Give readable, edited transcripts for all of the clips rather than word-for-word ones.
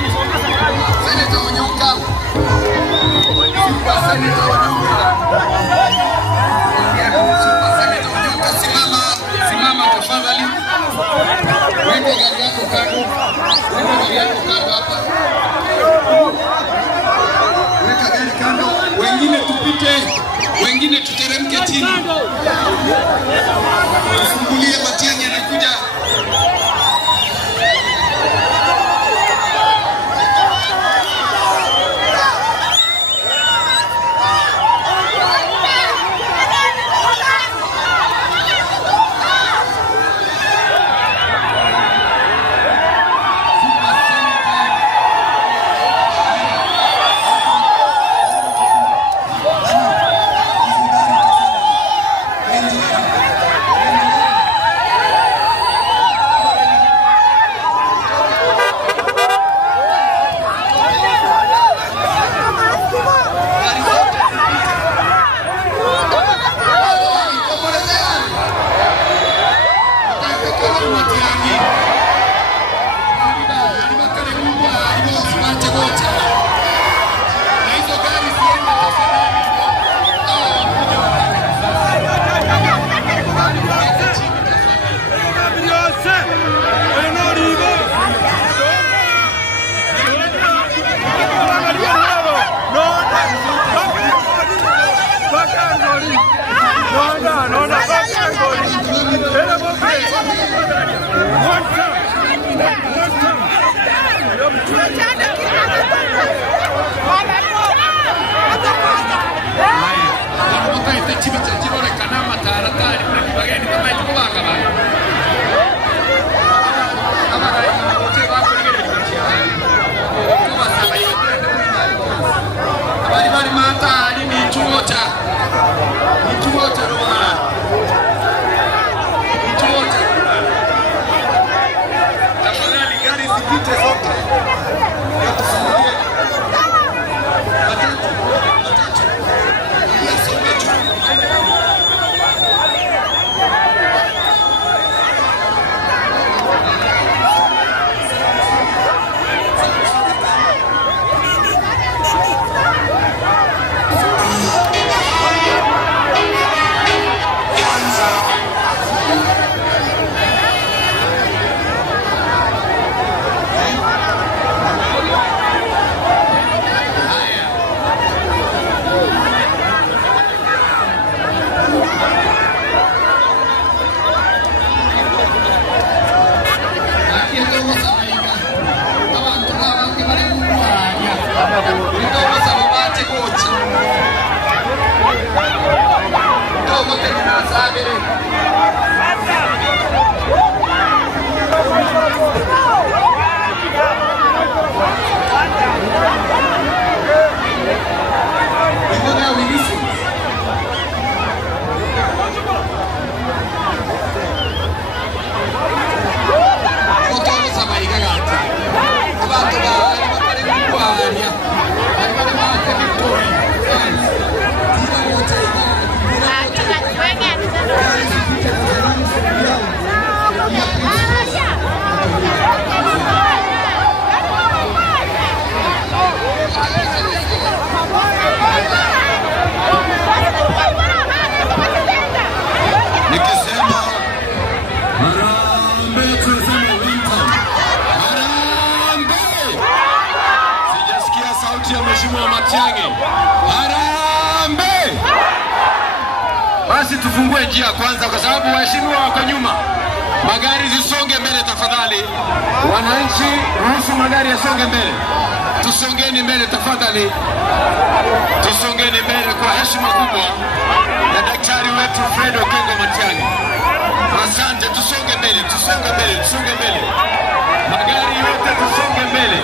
Seneta Onyonka. Seneta Onyonka, simama tafadhali. Weka gari yako kando. Hapa. Weka gari kando. Wengine tupite. Wengine tuteremke chini. Fungulie Matiang'i anakuja. Basi tufungue njia kwanza kwa sababu waheshimiwa wako nyuma. Magari zisonge mbele tafadhali. Wananchi, ruhusu magari yasonge mbele. Tusongeni mbele tafadhali. Tusongeni mbele kwa heshima kubwa na daktari wetu Fred Okengo Matiang'i. Asante, tusonge mbele, tusonge mbele, tusonge mbele. Magari yote tusonge mbele.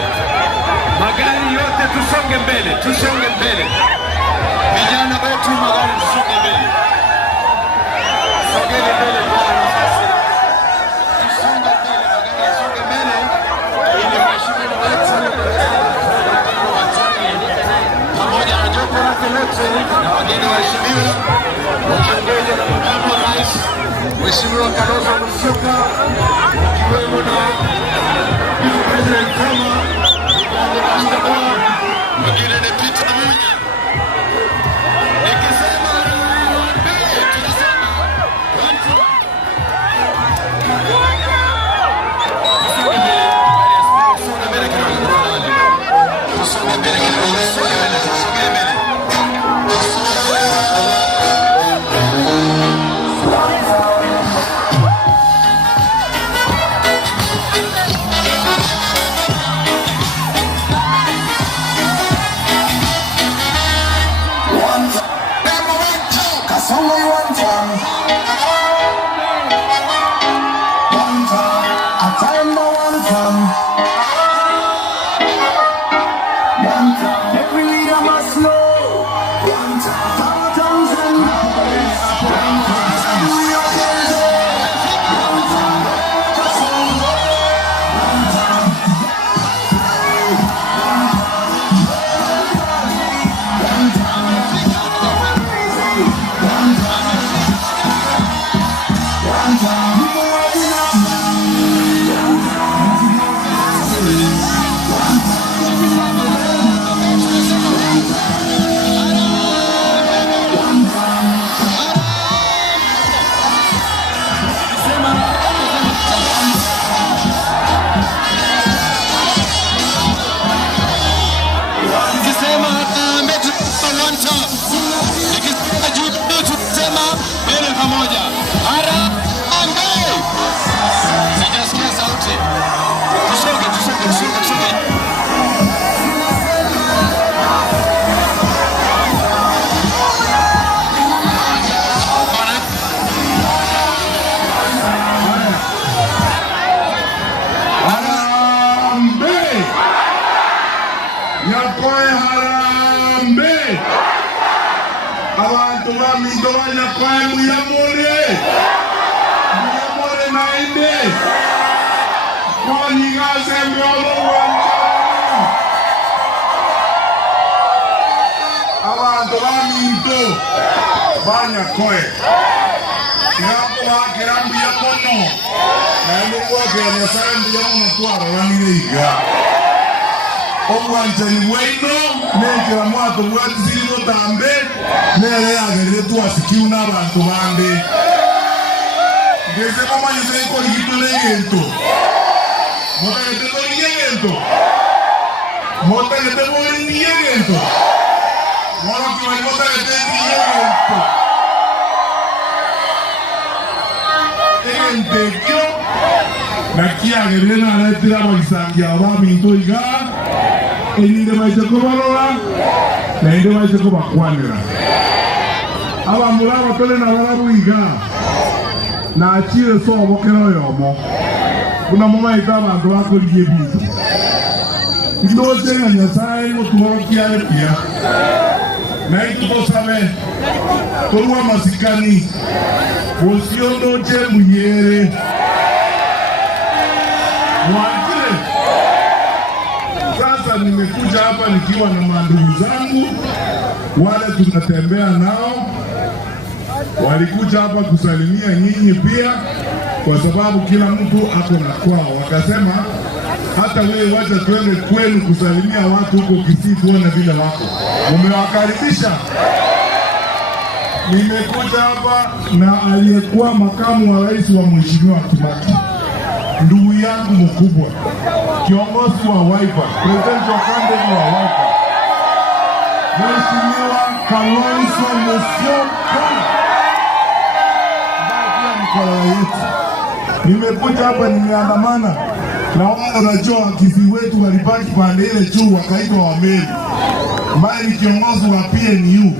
Magari yote tusonge mbele, tusonge mbele. Vijana wetu magari tusonge mbele. Sogeni mbele kwa nafasi. Tusonge mbele, magari tusonge mbele. Ili mheshimiwa wetu pamoja na jopo lake lote na wageni waheshimiwa wakiongozwa na makamu wa rais Mheshimiwa Kalonzo Musyoka, ikiwemo na President Kama abantu baminto banyakwaye muyamore nainde kwanyingaze mbolo abantu baminto banyakwaye ngapo wakirambu ya mono naende kwakenya saembu ya mono twara wangireiga Ogwanchani weno nekera mwato bwatisiriro tambe nere yagerire twasikiu n'abantu bande ngeze mamanyise ikorigitole egento motagete koringie egento motagete koringie egento morokiwani motagete ringie egento egentekio nakiagerire naretire abagisangia abaminto iga eninde baite kubarora na inde baite kubakwanira abamulaba tole na barabuiga na achire so obokero yomo kuna mama ita abantu bakorigie bintu ndoze na nyasaye mutuborokia pia na ito sabe torwa masikani bosiondo je munyere nimekuja hapa nikiwa na mandugu zangu wale tunatembea nao, walikuja hapa kusalimia nyinyi pia, kwa sababu kila mtu ako na kwao. Wakasema hata wewe wacha twende kwenu kusalimia watu huko Kisii tuone vile wako. Umewakaribisha. Nimekuja hapa na aliyekuwa makamu wa rais wa Mheshimiwa Kibaki, ndugu yangu mkubwa, kiongozi wa Wiper, presidential candidate wa Wiper, Mheshimiwa Kalonzo Musyoka, ndio mkoa wetu. Nimekuja hapa nimeandamana na wao, unajua Kisii wetu walibaki pande ile juu wakaitwa wa meli. Mbali kiongozi wa PNU,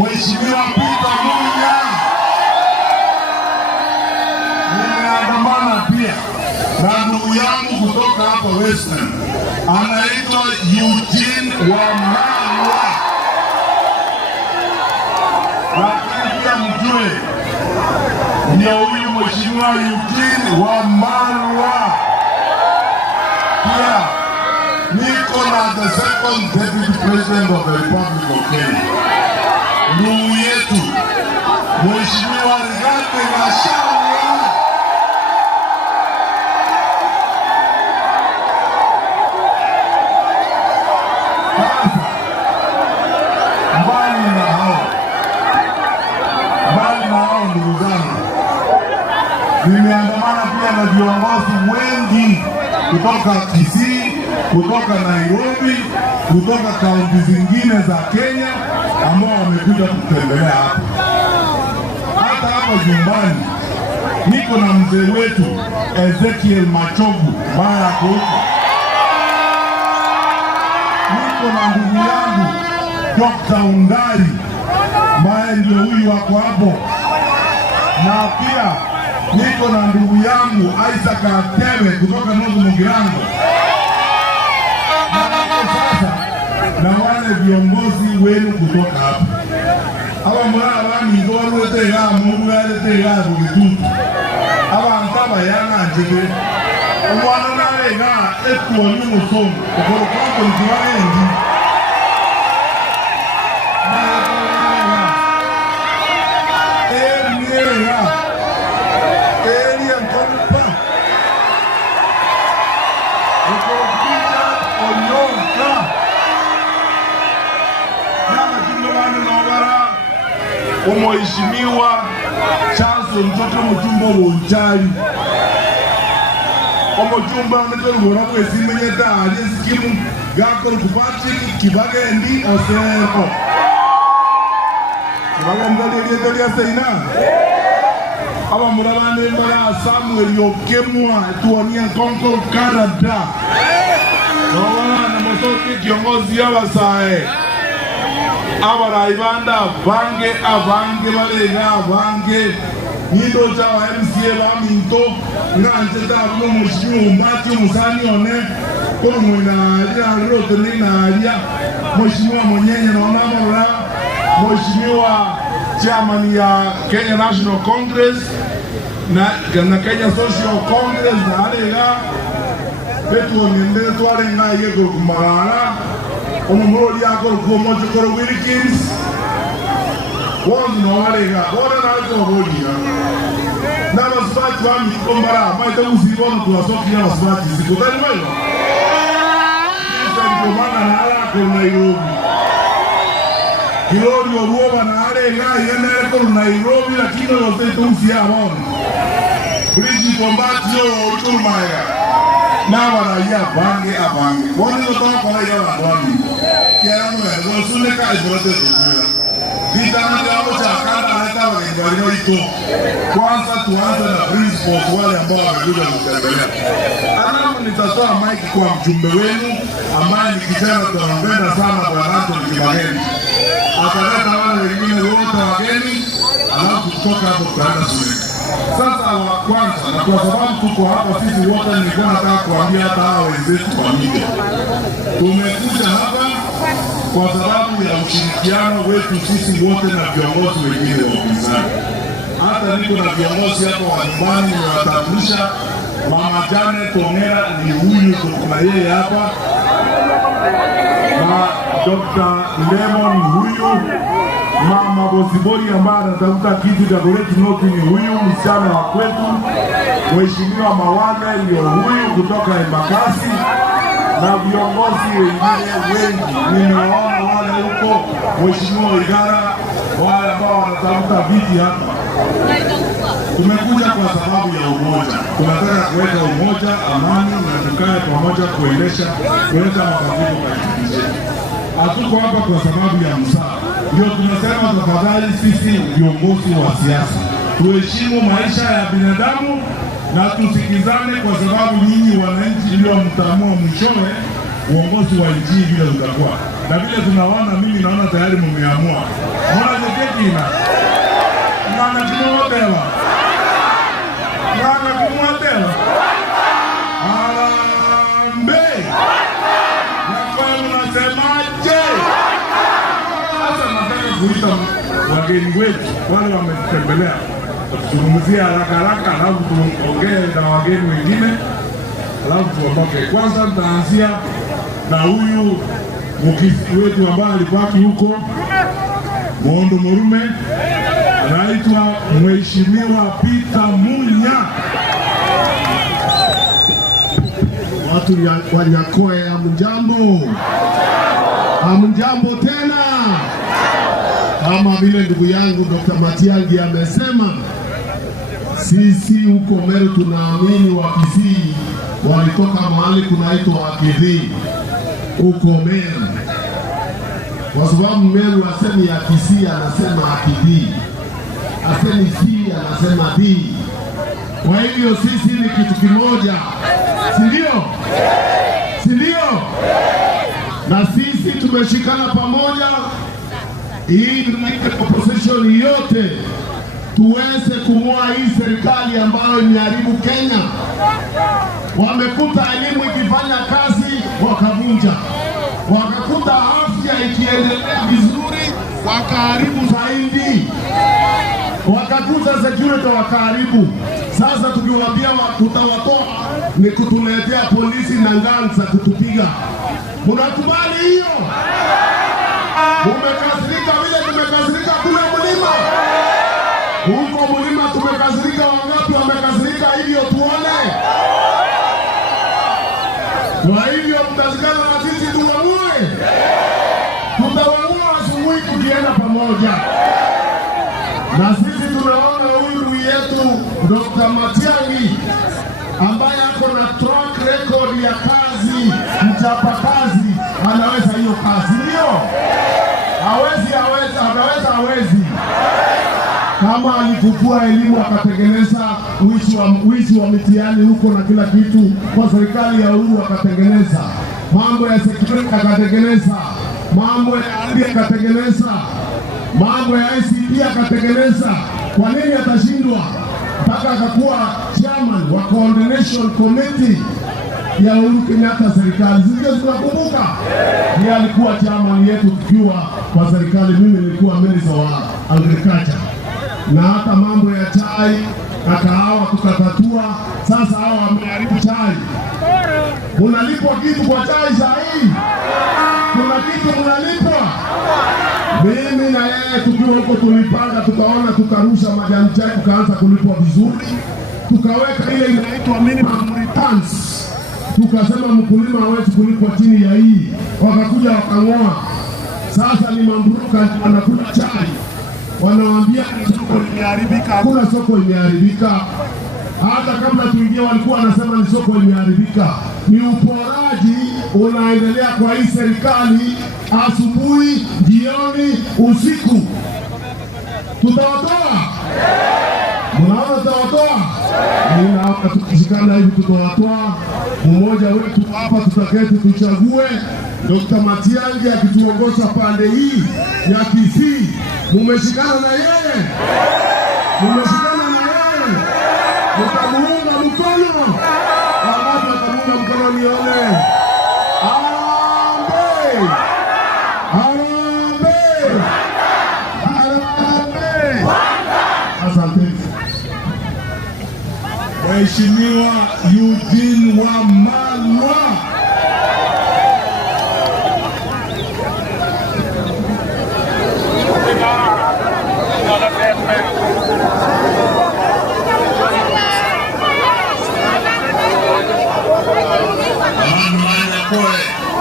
Mheshimiwa Peter Munya. Nimeandamana pia na ndugu yangu kutoka hapa Western, anaitwa Eugene Wamalwa. Lakini pia mjue ndio huyu Mheshimiwa Eugene Wamalwa. Pia niko na the second deputy president of the Republic of Kenya, ndugu yetu Mheshimiwa Rigathi Gachagua. Nimeandamana pia na viongozi wengi kutoka Kisii, kutoka Nairobi, kutoka kaunti zingine za Kenya ambao wamekuja kutembelea hapa. Hata hapa nyumbani niko na mzee wetu Ezekiel Machogu mara huko. Niko na ndugu yangu Dr. Ungari mara ndio huyu wako hapo. Na pia niko na ndugu yangu Isaac Atebe kutoka North Mugirango. Sasa na wale viongozi wenu kutoka hapa. Hawa mwana ndio wote ya Mungu alete ya bugitu. Hawa antaba yana njebe. Omwana nale na etu onyu musongo. Okoro kwa ntiwale ndi. Mheshimiwa Charles Mtoto Mutumba Wonchari omujumba onetolugora kwesimenyeta ali esikimu gakoro Patrick Kibagendi Oseko Kibagendi aliyetelia seina abamurabane mbara Samuel Yokemwa tuwania Concord Canada Nowana na mosoki kiongozi abasae abaraibanda abange balenga abange nindo chawa MCA baminto nganje tabu Mheshimiwa Mati Musani one kono mwina alia rote nina alia Mheshimiwa Monyenye na onamora Mheshimiwa chairman ya Kenya National Congress na Kenya Social Congress na alega betu onende twarenga yego kumara omumuro yako kumojo koro Wilkins wono alega ora na zo bodia na masbati wa mikombara maita usibono tuwasokia masbati sikotani mwayo ndio maana na ala kwa Nairobi Kirori oruoba na arenga yenda kwa Nairobi lakini wote tusia hapo Bridge kombati yo turmaya na baraia bange abange woni no to kwa ya wani kera no ya sune ka ibote tukura bitana yao cha kata hata wale ito kwanza tuanze na principles wale ambao wamekuja kutembelea alafu nitatoa mic kwa mjumbe wenu ambaye ni kijana tunampenda sana bwana Anthony Kimageni ataleta wale wengine wote wageni alafu kutoka hapo tutaenda shule. Sasa wa kwanza na kwa sababu tuko hapa sisi wote nilikuwa nataka kuambia hata hao wenzetu kwa media. Tumekuja hapa kwa sababu ya ushirikiano wetu sisi wote na viongozi wengine wa upinzani. Hata niko na viongozi hapo wa nyumbani nimewatambulisha. Mama Janet Ongera ni huyu kuna yeye hapa. Na Dr. Lemon huyu. Mama Bosibori ambaye anatafuta kiti cha Goreti Noti ni huyu msichana wa kwetu. Mheshimiwa Mawanda ndio huyu kutoka Embakasi na viongozi wengine wengi. Nimeona wale huko Mheshimiwa Igara wale ambao wanatafuta viti hapa. Tumekuja kwa sababu ya umoja. Tunataka kuweka umoja, amani na tukae pamoja kuleta mabadiliko katika nchi. Hatuko hapa kwa sababu ya msaa. Ndio tunasema tafadhali sisi viongozi wa siasa tuheshimu maisha ya binadamu na tusikizane kwa sababu nyinyi wananchi ndio mtaamua mwishowe uongozi wa nchi vile utakuwa. Na vile tunaona mimi naona tayari mmeamua. Mbona zeketi ina? Ngana kumwotela. Ngana kumwotela. Arambe. Na kwa mnasemaje? Kuita wageni wetu wale wametembelea tuzungumzia haraka alafu tuongee na wageni wengine alafu tuondoke. Kwanza tutaanzia na huyu mkisi wetu ambaye alibaki huko Mondo Morume, anaitwa Mheshimiwa Peter Munya. Watu wa Nyakoe hamjambo. Hamjambo tena. Kama vile ndugu yangu Dr. Matiang'i amesema, sisi huko Meru tunaamini wa Kisii walitoka mahali kunaitwa Akidhi huko Meru. Kwa sababu Meru asemi ya Kisii anasema Akidhi, asemi si anasema di. Kwa hivyo sisi ni kitu kimoja, si ndio? Si ndio? Na sisi tumeshikana pamoja ili opposition yote tuweze kumua hii serikali ambayo imeharibu Kenya. Wamekuta elimu ikifanya kazi wakavunja, wakakuta afya ikiendelea vizuri wakaharibu zaidi, wakakuta security wakaharibu. Sasa tukiwaambia tutawatoa ni kutuletea polisi na ngani za kutupiga. Mnakubali hiyo? Umekasirika vile tumekasirika kule mlima. Huko mlima tumekasirika, wangapi wamekasirika hivyo tuone. Kwa hivyo mtazikana na sisi tuamue. Tutaamua asubuhi tukienda pamoja. Na sisi tunaona huyu yetu Dr. Matiang'i ambaye ako na track record ya kazi, mchapa kazi, anaweza hiyo kazi ndio. Hawezi. Kama alifufua elimu akatengeneza wizi wa mitihani huko na kila kitu kwa serikali ya Uhuru akatengeneza. Mambo ya security akatengeneza. Mambo ya ardhi akatengeneza. Mambo ya ICT akatengeneza. Kwa nini atashindwa? Mpaka akakuwa chairman wa coordination committee ya Uhuru Kenyatta serikali. Sisi tunakumbuka. Yeye alikuwa chairman yetu tukiwa kwa serikali, mimi nilikuwa minister wa agriculture, na hata mambo ya chai na kahawa tukatatua. Sasa hawa wameharibu chai. Munalipwa kitu kwa chai saa hii? Kuna kitu munalipwa? Mimi na yeye tukiwa huko tulipanga, tukaona tukarusha majani chai, tukaanza kulipwa vizuri, tukaweka ile inaitwa minimum returns. Tukasema mkulima hawezi kulipwa chini ya hii, wakakuja wakang'oa. Sasa ni mamburuka wanakula chai, wanawaambia soko limeharibika. Hakuna soko imeharibika. Hata kabla tuingia walikuwa wanasema ni soko imeharibika. Ni uporaji unaendelea kwa hii serikali, asubuhi, jioni, usiku. Tutawatoa? Mnaona tutawatoa? Mimi hapa tukishikana hivi tutawatoa. Mmoja wetu hapa tutaketi tuchague Dr. Matiang'i akituongoza pande hii ya Kisii. Mumeshikana na yeye? Mumeshikana na yeye? Mtamuunga mkono? Wangapi watamuunga mkono nione? Harambee! Harambee! Harambee! Asante. Mheshimiwa Eugene Wamalwa.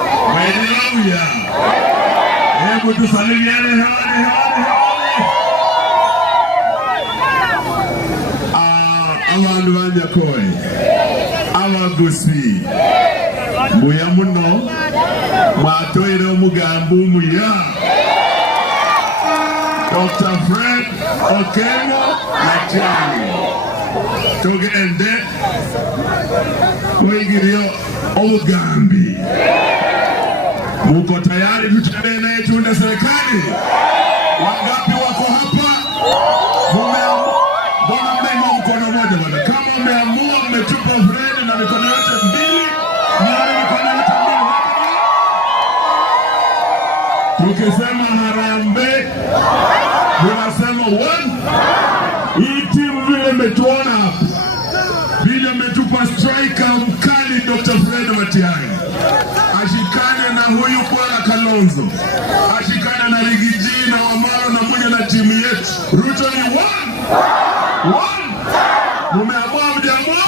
Haleluya. Hebu tusalimiane hewani. Abantu banyakoye, abagusi muya muno mwatoire omugambo muya Dr. Fred Okengo Matiang'i tugende kuigirio omugambi. Muko tayari tutembee naye tuunde serikali? Wangapi wako hapa? Mbona mnainua mkono moja bwana? Kama mmeamua mmetupa Fred na mikono yote mbili, nione mikono yote mbili hapa. Tukisema harambee, tunasema one. Hii timu vile mmetuona hapa, vile mmetupa striker mkali Dr. Fred Matiang'i, ashikane na huyu Bwana Kalonzo, ashikane na Rigiji na Wamalo na mwenye na timu yetu. Ruto ni one. Mumeamua mjamua?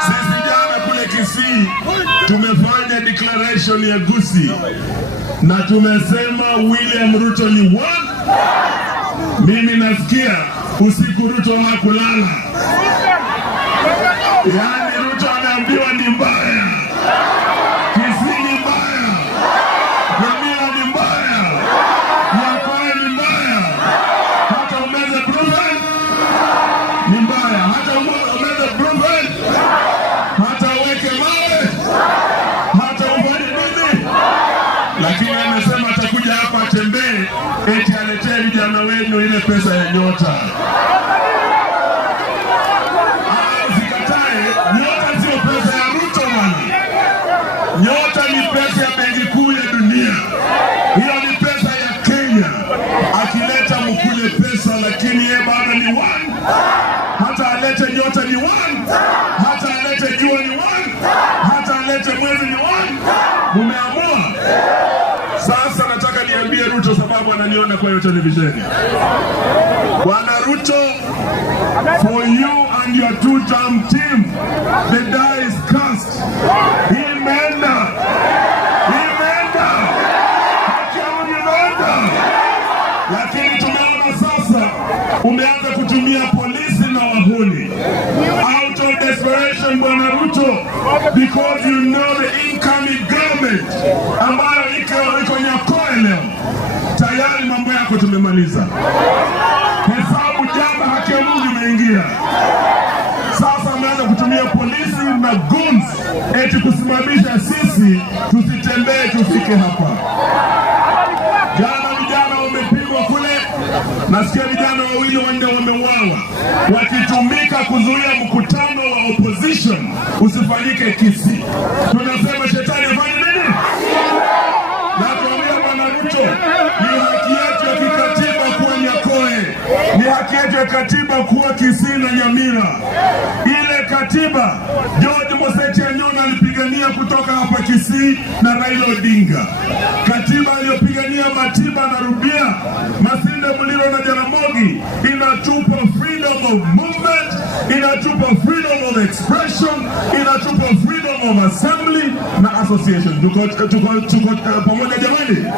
Sisi jana kule Kisii tumefanya declaration ya Gusii na tumesema William Ruto ni one. Mimi nasikia usiku Ruto hakulala. Yaani Ruto anaambiwa ni mbaya, Kisii ni mbaya, Nyamira ni mbaya, Nyakoe ni mbaya, hata umeze Brufen ni mbaya, hata umeze Brufen, hata uweke mawe, hata ufanye nini. Lakini amesema atakuja hapa atembee, eti aletee vijana wenu ile pesa ya nyota. Nyota sio pesa ya Ruto bwana. Nyota ni pesa ya Benki Kuu ya Dunia. Hiyo ni pesa ya Kenya. Akileta mkule pesa, lakini yeye bado ni one. Hata alete nyota ni one. Hata alete jua ni one. Hata alete mwezi ni one. Mumeamua? Sasa nataka niambie Ruto, sababu ananiona kwa hiyo televisheni. Bwana Ruto, for you and your two-term team, the die is cast. Imeenda. Lakini tumeona sasa umeanza kutumia polisi na wahuni. Out of desperation, Bwana Ruto, because you know the incoming government ambayo iko Nyakoe leo. Tayari mambo yako tumemaliza. Hesabu jamba haki ya Mungu imeingia. Sasa ameanza kutumia polisi na guns eti kusimamisha sisi tusitembee tufike hapa. Jana vijana wamepigwa kule, nasikia vijana wawili wanne wameuawa wakitumika kuzuia mkutano wa opposition usifanyike Kisii. Tunasema shetani afanye nini? Na tuambia Bwana Ruto, ni haki yetu ya kikatiba igeke katiba kuwa Kisii na Nyamira. Ile katiba George Moseti Anyona alipigania kutoka hapa Kisii na Raila Odinga. Katiba aliyopigania Matiba na Rubia, Masinde Muliro na Jaramogi inatupa freedom of movement, inatupa freedom of expression, inatupa freedom of assembly na association. Tuko pamoja jamani?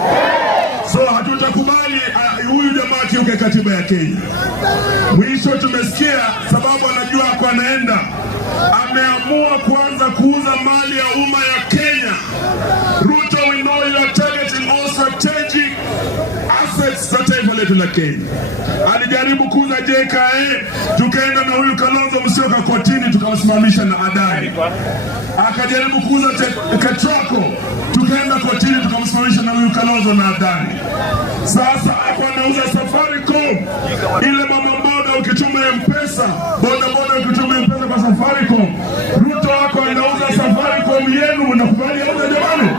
So hatutakubali huyu jamaa kiuke katiba ya Kenya. Mwisho tumesikia sababu anajua kwa anaenda, ameamua kuanza kuuza mali ya umma ya Kenya. Ruto, we know you are targeting all strategic assets za taifa letu la Kenya. Alijaribu kuuza JKA, tukaenda na huyu Kalonzo Musyoka kotini tukawasimamisha na Adani. Akajaribu kuuza Ketraco, tukaenda kotini tukamsimamisha na huyu Kalonzo na Adani. Sasa hapa anauza Safaricom, ile mama mboga ukituma M-Pesa, boda ukituma M-Pesa kwa Safaricom. Ruto wako anauza Safaricom yenu, mnakubali auza jamani?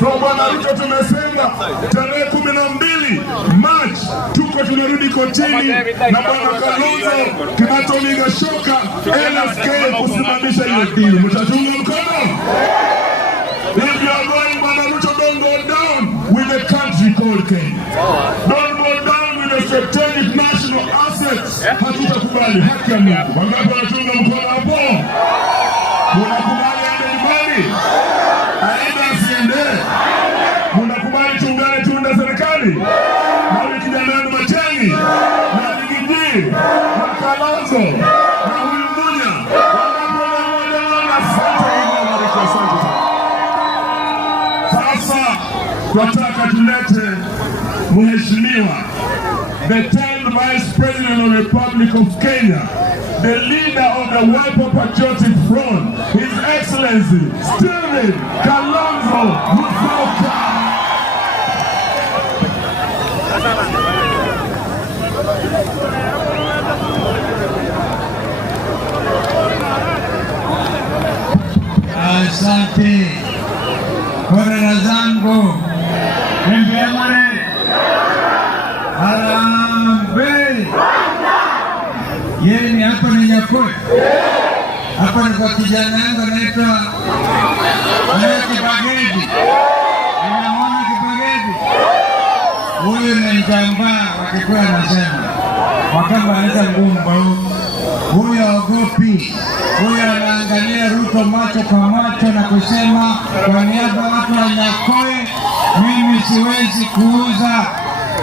So bwana Ruto tumesema tarehe 12 March tuko tunarudi kotini na bwana Kalonzo kinatomiga shoka LSK kusimamisha ile deal. Mtachunga mkono? If you are going, bwana Ruto, don't go down with the country called Kenya. Don't go down with the strategic national assets. Hatutakubali. Haki ya Mungu. Wangapi wanachunga mkono hapo? Mnakubali aende nyumbani? Aende asiende? Mnakubali tuunde serikali? Na huyu kijana wenu Matiang'i, na Rigiji, na Kalonzo, na huyu Munya. Wangapi wanaona asante hivyo Amerika, asante sana. Sasa tunataka tulete mheshimiwa, the 10th Vice President of the Republic of Kenya, the leader of the Wiper Patriotic Front, His Excellency Stephen Kalonzo Musyoka. Asante korera zangu mbemare arambe yeni hapa ni Nyakoe. Hapa ni kwa kijana yangu anaitwa Kipagedi. Unaona Kipagedi? Huyu ni mtambaa wakikuwa anasema wakamba anaita ngumba huyu haogopi. Huyu anaangalia Ruto macho kwa macho na kusema kwa niaba watu wa Nyakoe, mimi siwezi kuuza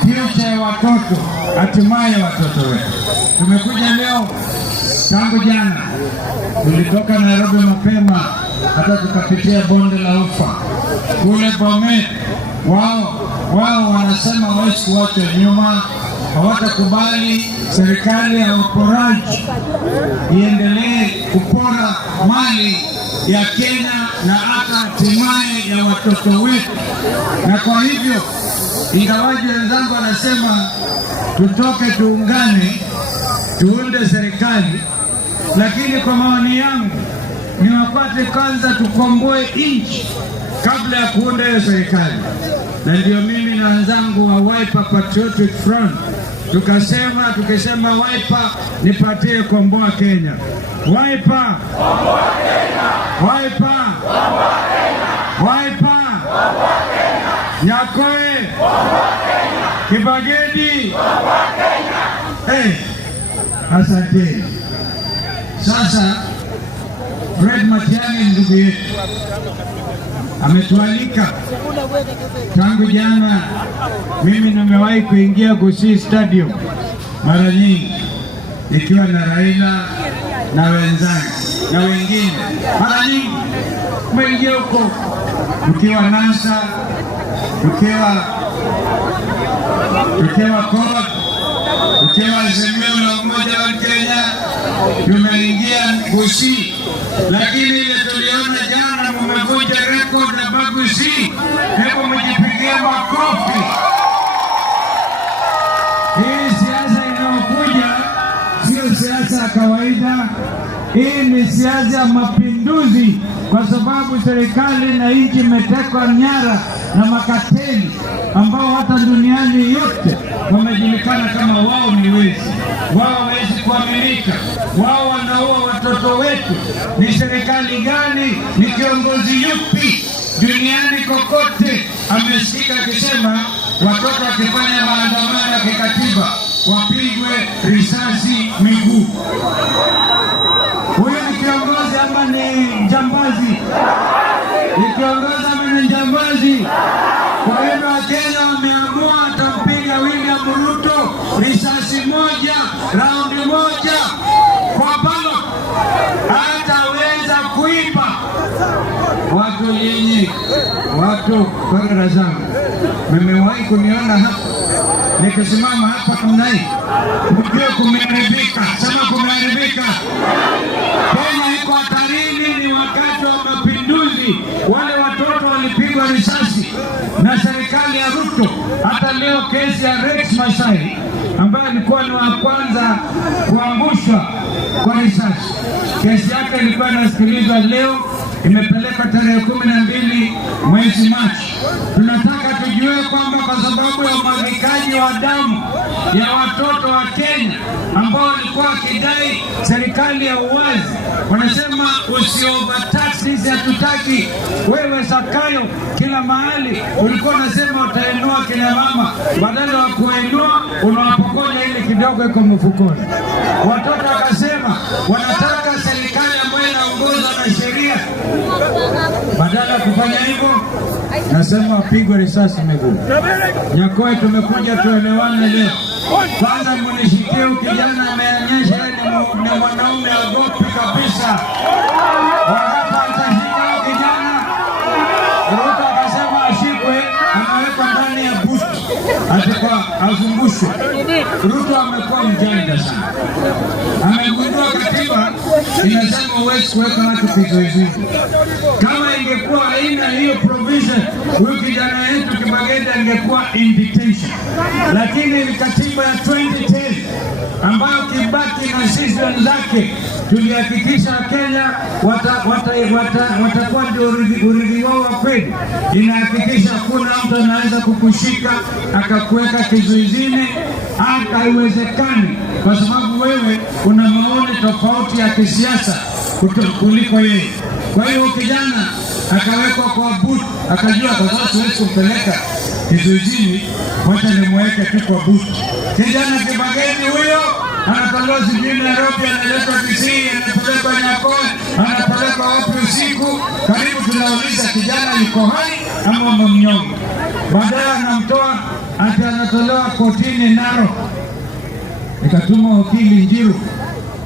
future ya watoto, hatimaye watoto wetu. Tumekuja leo, tangu jana tulitoka Nairobi mapema, hata tukapitia bonde la Ufa kule Bomet. Wao wanasema hawezi kuacha nyuma, hawatakubali serikali ya uporaji iendelee kupora mali ya Kenya na hata hatimaye ya watoto wetu. Na kwa hivyo ingawaje wenzangu wanasema tutoke tuungane tuunde serikali, lakini kwa maoni yangu ni wakati kwanza tukomboe nchi kabla ya kuunda hiyo serikali. Na ndio mimi na wenzangu wa Wiper Patriotic Front tukisema Wiper nipatie komboa Kenya. Wiper komboa Kenya. Wiper komboa Kenya. Wiper komboa Kenya. Nyakoe komboa Kenya. Kipagedi komboa Kenya. Asante. Sasa Fred Matiang'i ndugu yetu ametualika tangu jana. Mimi nimewahi kuingia Gusii Stadium mara nyingi ikiwa na Raila na wenzangu na wengine. Mara nyingi umeingia huko ukiwa NASA, ukiwa CORD, ukiwa Azimio la Umoja wa Kenya, tumeingia Gusii. Lakini ile tuliona jana mmevunja record na Gusii. Hebu mjipigie makofi. Hii siasa inayokuja sio siasa ya kawaida, Hii ni siasa ya mapinduzi, kwa sababu serikali na nchi imetekwa nyara na makateli ambao hata duniani yote wamejulikana kama wao ni wezi, wao hawezi kuaminika, wao wanaua watoto wetu. Ni serikali gani, ni kiongozi yupi duniani kokote amesikia akisema watoto wakifanya maandamano ya kikatiba wapigwe risasi miguu? Huyo ni kiongozi ama ni jambazi? Ni kiongozi ama ni jambazi? Kwa hiyo Wakenya wameamua atampiga William Ruto risasi moja, raundi moja kwa balo, hataweza kuiba. Watu yenye watu kwa razangu, mmewahi kuniona hapa nikisimama hapa kama hii, mjue kumeharibika. Sema kumeharibika. Kenya iko hatarini, ni wakati wa mapinduzi. Wale watoto walipigwa risasi na serikali ya Ruto. Hata leo kesi ya Rex Masai ambaye alikuwa ni wa kwanza kuangushwa kwa risasi, kesi yake ilikuwa inasikilizwa leo, imepelekwa tarehe 12 mwezi Machi. Tunataka tujue kwamba kwa sababu ya umwagikaji wa damu ya watoto wa Kenya ambao walikuwa wakidai serikali ya uwazi, wanasema usiovertax, sisi hatutaki. Wewe Zakayo, kila mahali ulikuwa unasema utainua kina mama, badala ya kuinua unawapokonya ile kidogo iko mfukoni. Watoto wakasema wanataka serikali ambayo inaongozwa na sheria. Badala ya kufanya hivyo, nasema wapigwe risasi miguu. Nyakoe, tumekuja tuelewane leo. Kwanza mnishikie kijana ameonyesha ni mwanaume agopi kabisa. Wakati atashika kijana, Ruto akasema ashikwe, anawekwa ndani ya buti atakwa azungushwe. Ruto amekuwa mjanja sana. Amegundua katiba inasema huwezi kuweka watu kizuizini. Kama ingekuwa haina hiyo provision, huyu kijana yetu Kibagenda ingekuwa in detention. Lakini ni katiba ya 2010 ambayo Kibaki na sisi wenzake tulihakikisha Kenya watakuwa ndio urithi wao wa kweli. Inahakikisha kuna mtu anaweza kukushika akakuweka kizuizini, hata haiwezekani, kwa sababu wewe una maoni tofauti ya kisiasa kuliko yeye. Kwa hiyo kijana akawekwa kwa buti, akajua kwa sababu siwezi kumpeleka kizuizini, wacha nimweke tu kwa buti. Kijana Kibageni huyo anatolewa sijui Nairobi, analetwa Kisii, anapelekwa Nyakoe, anapelekwa wapi usiku. Karibu tunauliza kijana yuko hai ama wamemnyonga. Baadaye anamtoa ati anatolewa kotini Narok. Nikatuma wakili Njiru,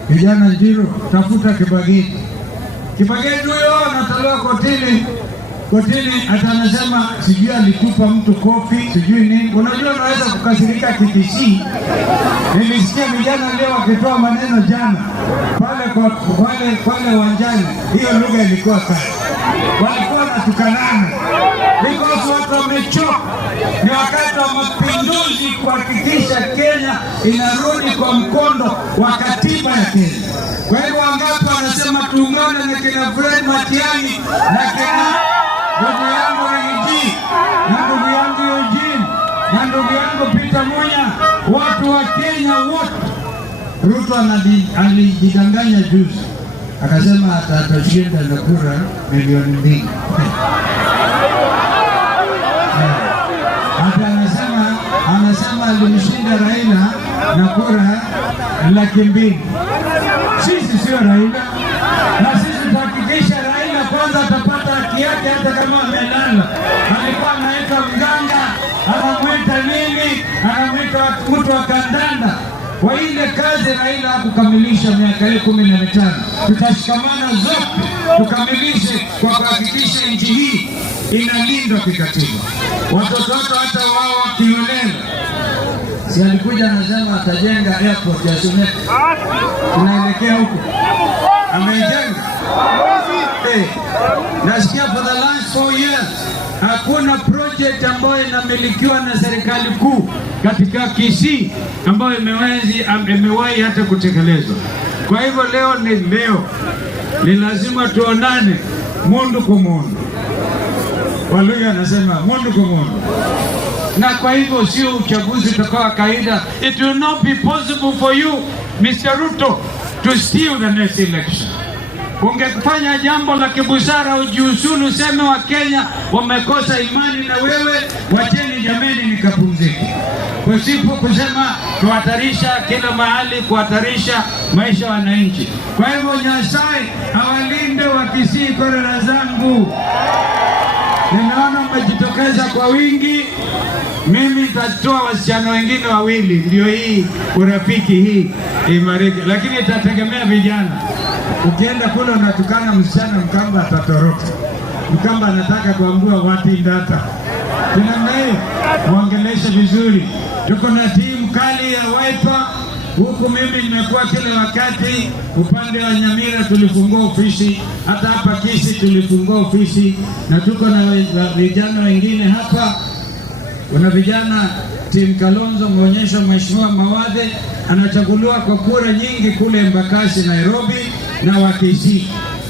kijana Njiru, tafuta Kibageni. Kibageni huyo anatolewa kotini ati anasema sijui alitupa mtu kofi sijui nini. Unajua unaweza kukasirika kikisii. Nilisikia vijana leo wakitoa maneno jana pale uwanjani, hiyo lugha ilikuwa kali, walikuwa wanatukanana because watu wamechoka. Ni wakati wa mapinduzi kuhakikisha Kenya inarudi kwa mkondo wa katiba ya Kenya. Kwa hivyo wangapi wanasema tuungane na kina Fred Matiang'i na kina ndugu yangu Rigiji na ndugu yangu Eugene na ndugu yangu Peter Munya, watu wa Kenya wote. Ruto alijidanganya juzi akasema atashinda na kura milioni 2. Hata anasema alimshinda Raila na kura 200,000. Sisi sio Raila, na sisi tutahakikisha Raila kwanza atapata haki yake, hata kama amelala. Alikuwa anaitwa mganga, anamwita nini, anamwita mtu wa kandanda. Kwa ile kazi Raila hakukamilisha miaka 15. Tutashikamana zote tukamilishe kwa kuhakikisha nchi hii inalindwa kikatiba. Watoto wetu hata wao wakiolewa, si alikuja anasema atajenga airport ya Suneka, tunaelekea huko, amejenga. Nasikia for the last 4 years hakuna project ambayo inamilikiwa na serikali kuu katika Kisii ambayo imewahi hata kutekelezwa. Kwa hivyo leo ni lazima tuonane mundu kwa mundu. Walugha anasema mundu kwa mundu. Na kwa hivyo sio uchaguzi utakuwa kawaida. It will not be possible for you, Mr. Ruto, to steal the next election. Ungefanya jambo la kibusara, ujiusulu, useme wa Kenya wamekosa imani na wewe, wacheni jameni nikapumzike. Kusipo kusema kuhatarisha kila mahali, kuhatarisha maisha ya wananchi. Kwa hivyo Nyasaye awalinde wa Kisii korona zangu. Ninaona mmejitokeza kwa wingi. Mimi nitatoa wasichana wengine wawili ndio hii urafiki hii imarike, lakini itategemea vijana. Ukienda kule unatukana msichana, Mkamba atatoroka. Mkamba anataka kuambua watu ndata. Tunamna hiyo muongeleshe vizuri. Tuko na timu kali ya Wiper. Huku mimi nimekuwa kila wakati upande wa Nyamira tulifungua ofisi, hata hapa Kisii tulifungua ofisi, na tuko na vijana wengine hapa. Kuna vijana timu Kalonzo maonyesho, Mheshimiwa Mawadhe anachaguliwa kwa kura nyingi kule Embakasi Nairobi na wa Kisii.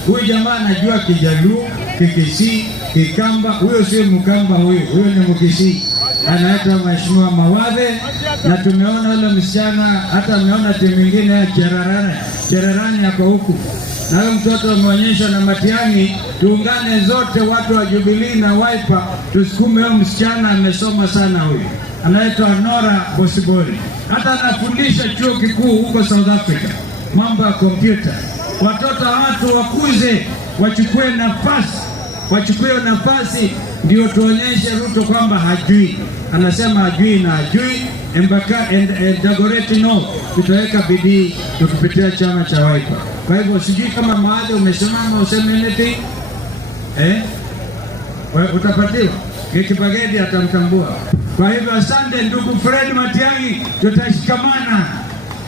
Huyu jamaa anajua Kijaluo, Kikisii, Kikamba. Huyo sio Mkamba, huyo ni Mkisii. Anaitwa Mheshimiwa Mawadhe, na tumeona yule msichana, hata ameona timu nyingine ya Cherarani yako huku. Na huyo mtoto ameonyesha na Matiang'i. Tuungane zote watu wa Jubilee na Wiper, tusukume huyo msichana. Amesoma sana huyu, anaitwa Nora Bosibori, hata anafundisha chuo kikuu huko South Africa mambo ya kompyuta. Watoto watu wakuze, wachukue nafasi, ndio tuonyeshe Ruto kwamba hajui. Anasema hajui na hajui. Dagoretti no, tutaweka bidii tukipitia chama cha Wiper. Kwa hivyo sijui kama Mawadhe umesimama useme nini? Utapatiwa. Kipagedi atamtambua. Kwa hivyo asante ndugu Fred Matiang'i,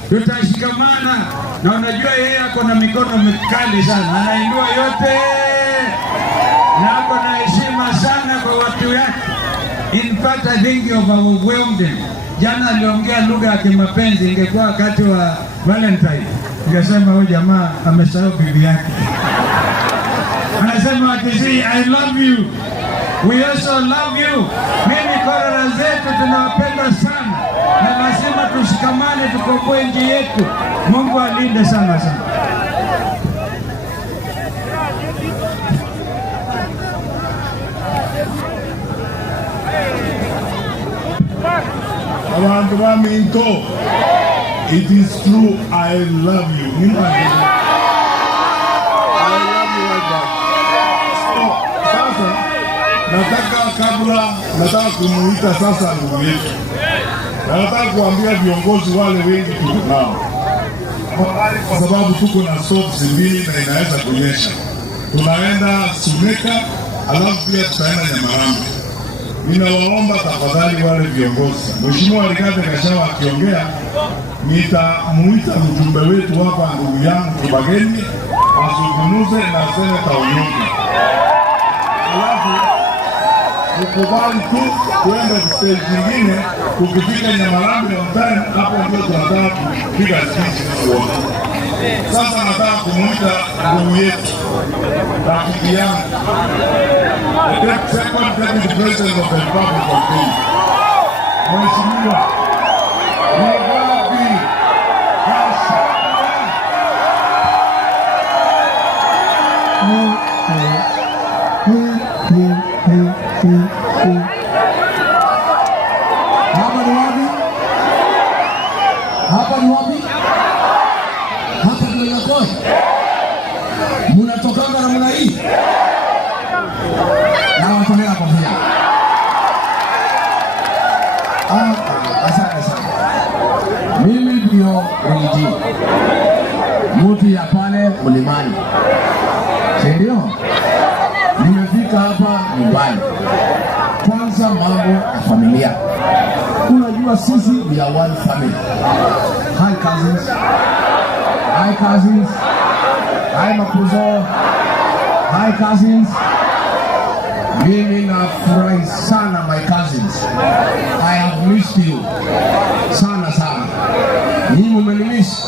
tutashikamana. Na unajua yeye ako na mikono mikali sana, anainua yote, na ako na heshima sana kwa watu yake. In fact, I think you overwhelmed them. Jana aliongea lugha ya kimapenzi, ingekuwa wakati wa Valentine ningesema huyu jamaa amesahau bibi yake. Anasema akisii, I love you, we also love you. Mimi korona zetu tunawapenda sana, na lazima tushikamane tukomboe nchi yetu. Mungu alinde sana. Abantu baminto, it is true, I love you. I love you right back. Sasa nataka kumuita sasa ndugu yetu, na nataka kuambia viongozi wale wengi tuko nao, kwa sababu tuko na stocks mbili na inaweza kunyesha. Tunaenda Suneka, alafu pia tutaenda Nyamarambe. Ninawaomba tafadhali wale viongozi, Mheshimiwa Rigathi Gachagua akiongea, nitamuita mjumbe wetu hapa, ndugu yangu Kibageni, azungumze na Seneta Onyonga. Alafu ukubali tu kuenda stage nyingine, tukifika Nyamarambe on time, hapo ndio tunataka kupiga speech wote. Sasa nataka kumuita ndugu yetu, rafiki yangu, the second deputy president of the Republic of Kenya, Mheshimiwa Rigathi Hapa ni wapi? Hapa ni Nakoi. Mnatokanga namna hii? Na watolea kofia. Asante sana. Mimi ndio Riji, mtu ya pale mlimani, ndio nimefika hapa nyumbani. Kwanza mambo ya familia. Unajua sisi we are one family. Hi cousins. Hi makuzo. Hi cousins. Mimi nafurahi sana my cousins. I have missed you sana. Nyinyi mmenimiss.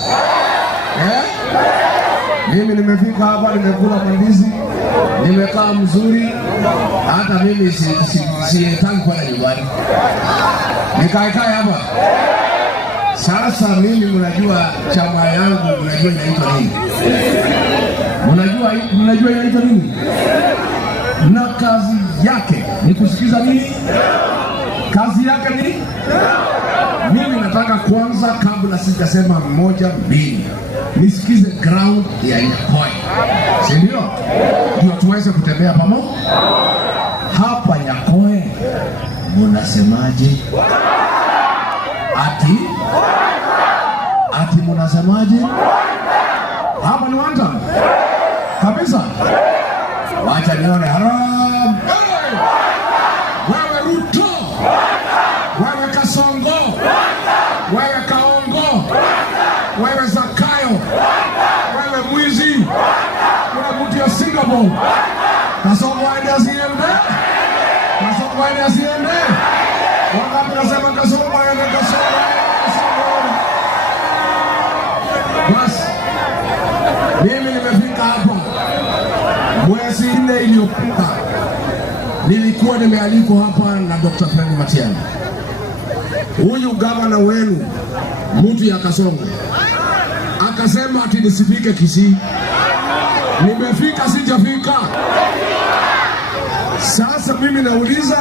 Mimi nimefika hapa, nimekula mandizi, nimekaa mzuri, hata mimi sitaki kwenda nyumbani. Nikae hapa. Sasa mimi mnajua chama yangu, mnajua inaitwa nini? Mnajua inaitwa nini? Na kazi yake ni kusikiza nini? Kazi yake ni? Mimi nataka kwanza, kabla sijasema moja mbili, nisikize ground ya Nyakoe, si ndio? Ndio tuweze kutembea pamoja. Hapa Nyakoe mnasemaje? Ati mnasemaje? Hapa ni wanda kabisa. Wacha nione haram. Wewe Ruto, wewe Kasongo, wewe Kaongo, wewe Zakayo, wewe mwizi, wewe mtu ya Singapore. Kasongo aende asiende? Kasongo aende asiende? Wangapi nasema Kasongo aende? Kasongo aende? Basi mimi nimefika hapa mwezi 4 iliyopita. Nilikuwa nimealikwa hapa na Dr. Fred Matiang'i. Huyu gavana wenu mtu ya Kasongo akasema ati nisifike Kisii. Nimefika sijafika. Sasa mimi nauliza,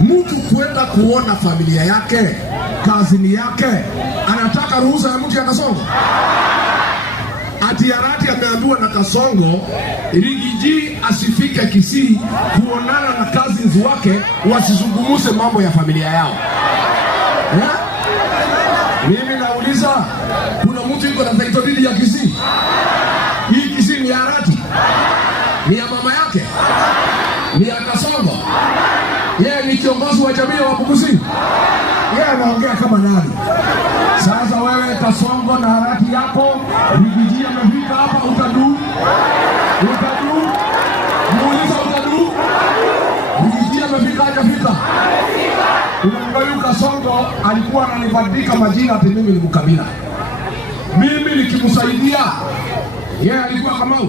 mtu kwenda kuona familia yake, kazini yake, anataka ruhusa ya mtu ya Kasongo? Ati Arati ameambiwa na Kasongo Rigiji asifike Kisii kuonana na cousins wake, wasizungumuse mambo ya familia yao. Mimi nauliza, kuna mtu yuko na title deed ya Kisii? Hii Kisii ni ya Arati? Ni ya mama yake? Ni ya Kasongo? Yeye ni kiongozi wa jamii ya Wabukusi? Yeye anaongea kama nani? Sasa wewe Kasongo na Arati yako, Rigiji amefika hapa, utadu? Muuliza utadu? Rigiji amefika hajafika? Unamgayu Kasongo alikuwa ananibadilika majina ati mimi ni Mkabila. Mimi nikimsaidia, yeye alikuwa Kamau.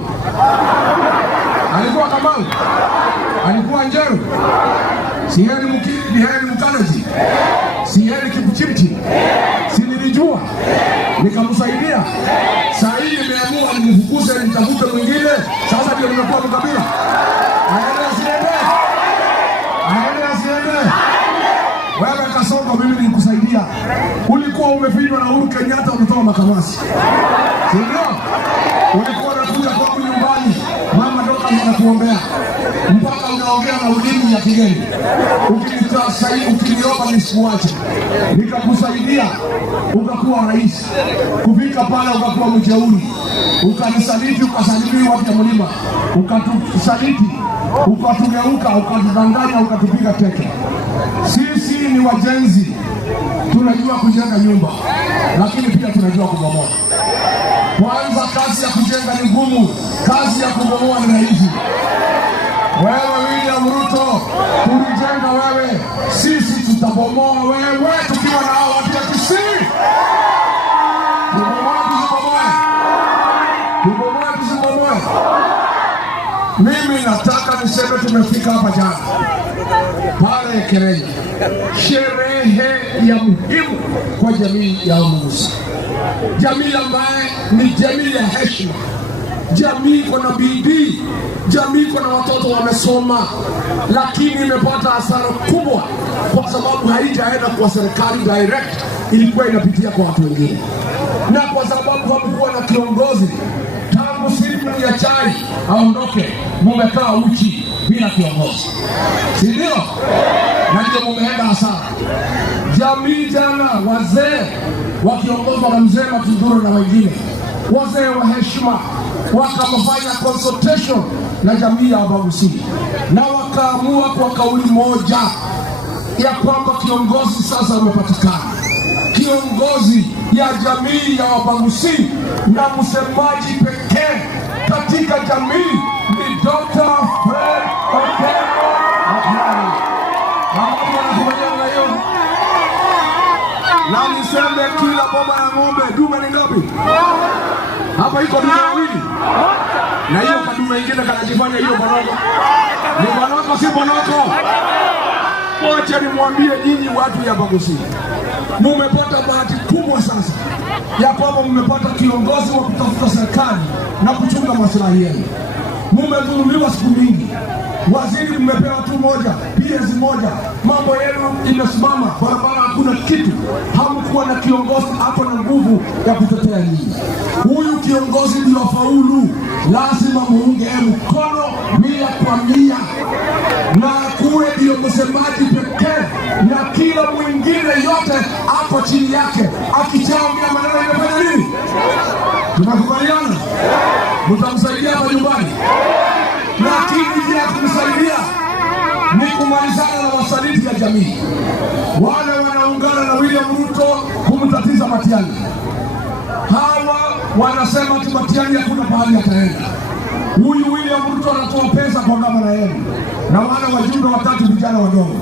Alikuwa Kamau. Alikuwa Njeru. Si yeye ni Mkanaji. Si yeye ni Kipuchimchi. Si nilijua. Nikamsaidia. Saa hii nimeamua nimfukuze, nitafute mwingine. Sasa ndio nimekuwa Mkabila. Aende asiende. Wewe Kasongo, mimi nilikusaidia. Ulikuwa umefinywa na Uhuru Kenyatta, umetoa makamasi. Si ndio? Ulikuwa unakuja kwangu nyumbani, mama Doka anakuombea, mpaka unaongea na ulimi ya kigeni. Ukiniomba nisikuache. Nikakusaidia, ukakuwa rais. Kufika pale ukakuwa mjeuri. Ukanisaliti, ukasaliti watu ya mlima. Ukatusaliti, ukatugeuka, ukatudanganya, ukatupiga teke. Sisi ni wajenzi. Tunajua kujenga nyumba, lakini pia tunajua kubomoa. Kwanza kazi ya kujenga ni ngumu, kazi ya kubomoa ni rahisi. Wewe William Ruto, tulijenga wewe, sisi tutabomoa wewe tukiwa na hao watu wa Kisii. Tubomoe. Mimi nataka niseme tumefika hapa jana pale Kereja, sherehe ya muhimu kwa jamii ya Wamugusi, jamii ambaye ni jamii ya heshima, jamii iko na bidii, jamii iko na watoto wamesoma, lakini imepata hasara kubwa kwa sababu haijaenda kwa serikali direct, ilikuwa inapitia kwa watu wengine, na kwa sababu hakuwa na kiongozi. Tangu siku ya chai aondoke, mumekaa uchi bila kiongozi, si ndio? Na ndio mumeenda hasara. Jamii jana, wazee wakiongozwa na mzee Matunduru na wengine, wazee wa heshima, wakafanya consultation na jamii ya Wabaguzi, na wakaamua kwa kauli moja ya kwamba kiongozi sasa umepatikana. Kiongozi ya jamii ya Wabaguzi na msemaji pekee katika jamii ni Dr. Fred Matiang'i. Na niseme kila boma ya ng'ombe dume ni ngapi? Hapa iko dume wawili. Na hiyo kadume ingine kanajifanya hiyo bonoko. Ni bonoko si bonoko. Wacha nimwambie nyinyi watu ya Bagusi. Mumepata bahati kubwa sasa ya kwamba mmepata kiongozi wa kutafuta serikali na kuchunga maslahi yenu. Mmedhulumiwa siku mingi. Waziri mmepewa tu moja, PS moja, mambo yenu imesimama, barabara hakuna kitu. Hamkuwa na kiongozi hapo na nguvu ya kutetea nyinyi. Huyu kiongozi ndio faulu, lazima muunge mkono 100%, na kuwe ndio msemaji pekee, na kila mwingine yote hapo chini yake akichaongea maneno inafanya nini? Tunakubaliana? Mtamsaidia hapa nyumbani. Lakini njia ya kumsaidia ni kumalizana na wasaliti ya jamii. Wale wanaungana na William Ruto kumtatiza Matiang'i. Hawa wanasema tu Matiang'i hakuna pahali ataenda. Huyu William Ruto anatoa pesa kwa gavana yenu na wale wajumbe watatu vijana wadogo,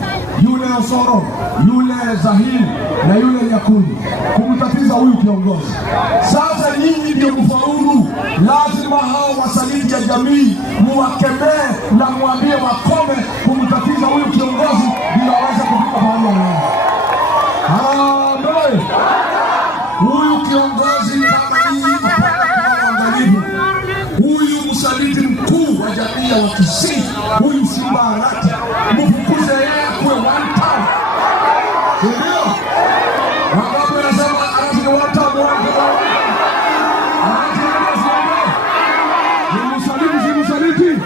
yule Osoro, yule Zahiri na yule Nyakundi, kumtatiza huyu kiongozi. Sasa nyinyi ndio mfaulu, lazima hao wasaliti ya jamii muwakemee na muambie wakome kumtatiza huyu kiongozi ndio aweze kufika mahali anaenda. Amen. Huyu kiongozi kama hii angalivu. Huyu msaliti mkuu wa jamii ya Wakisii, huyu Simba Arati, mfukuze yeye kwa one time. Ndio. Wangapi wanasema Arati ni one time? Arati ni msaliti, si msaliti?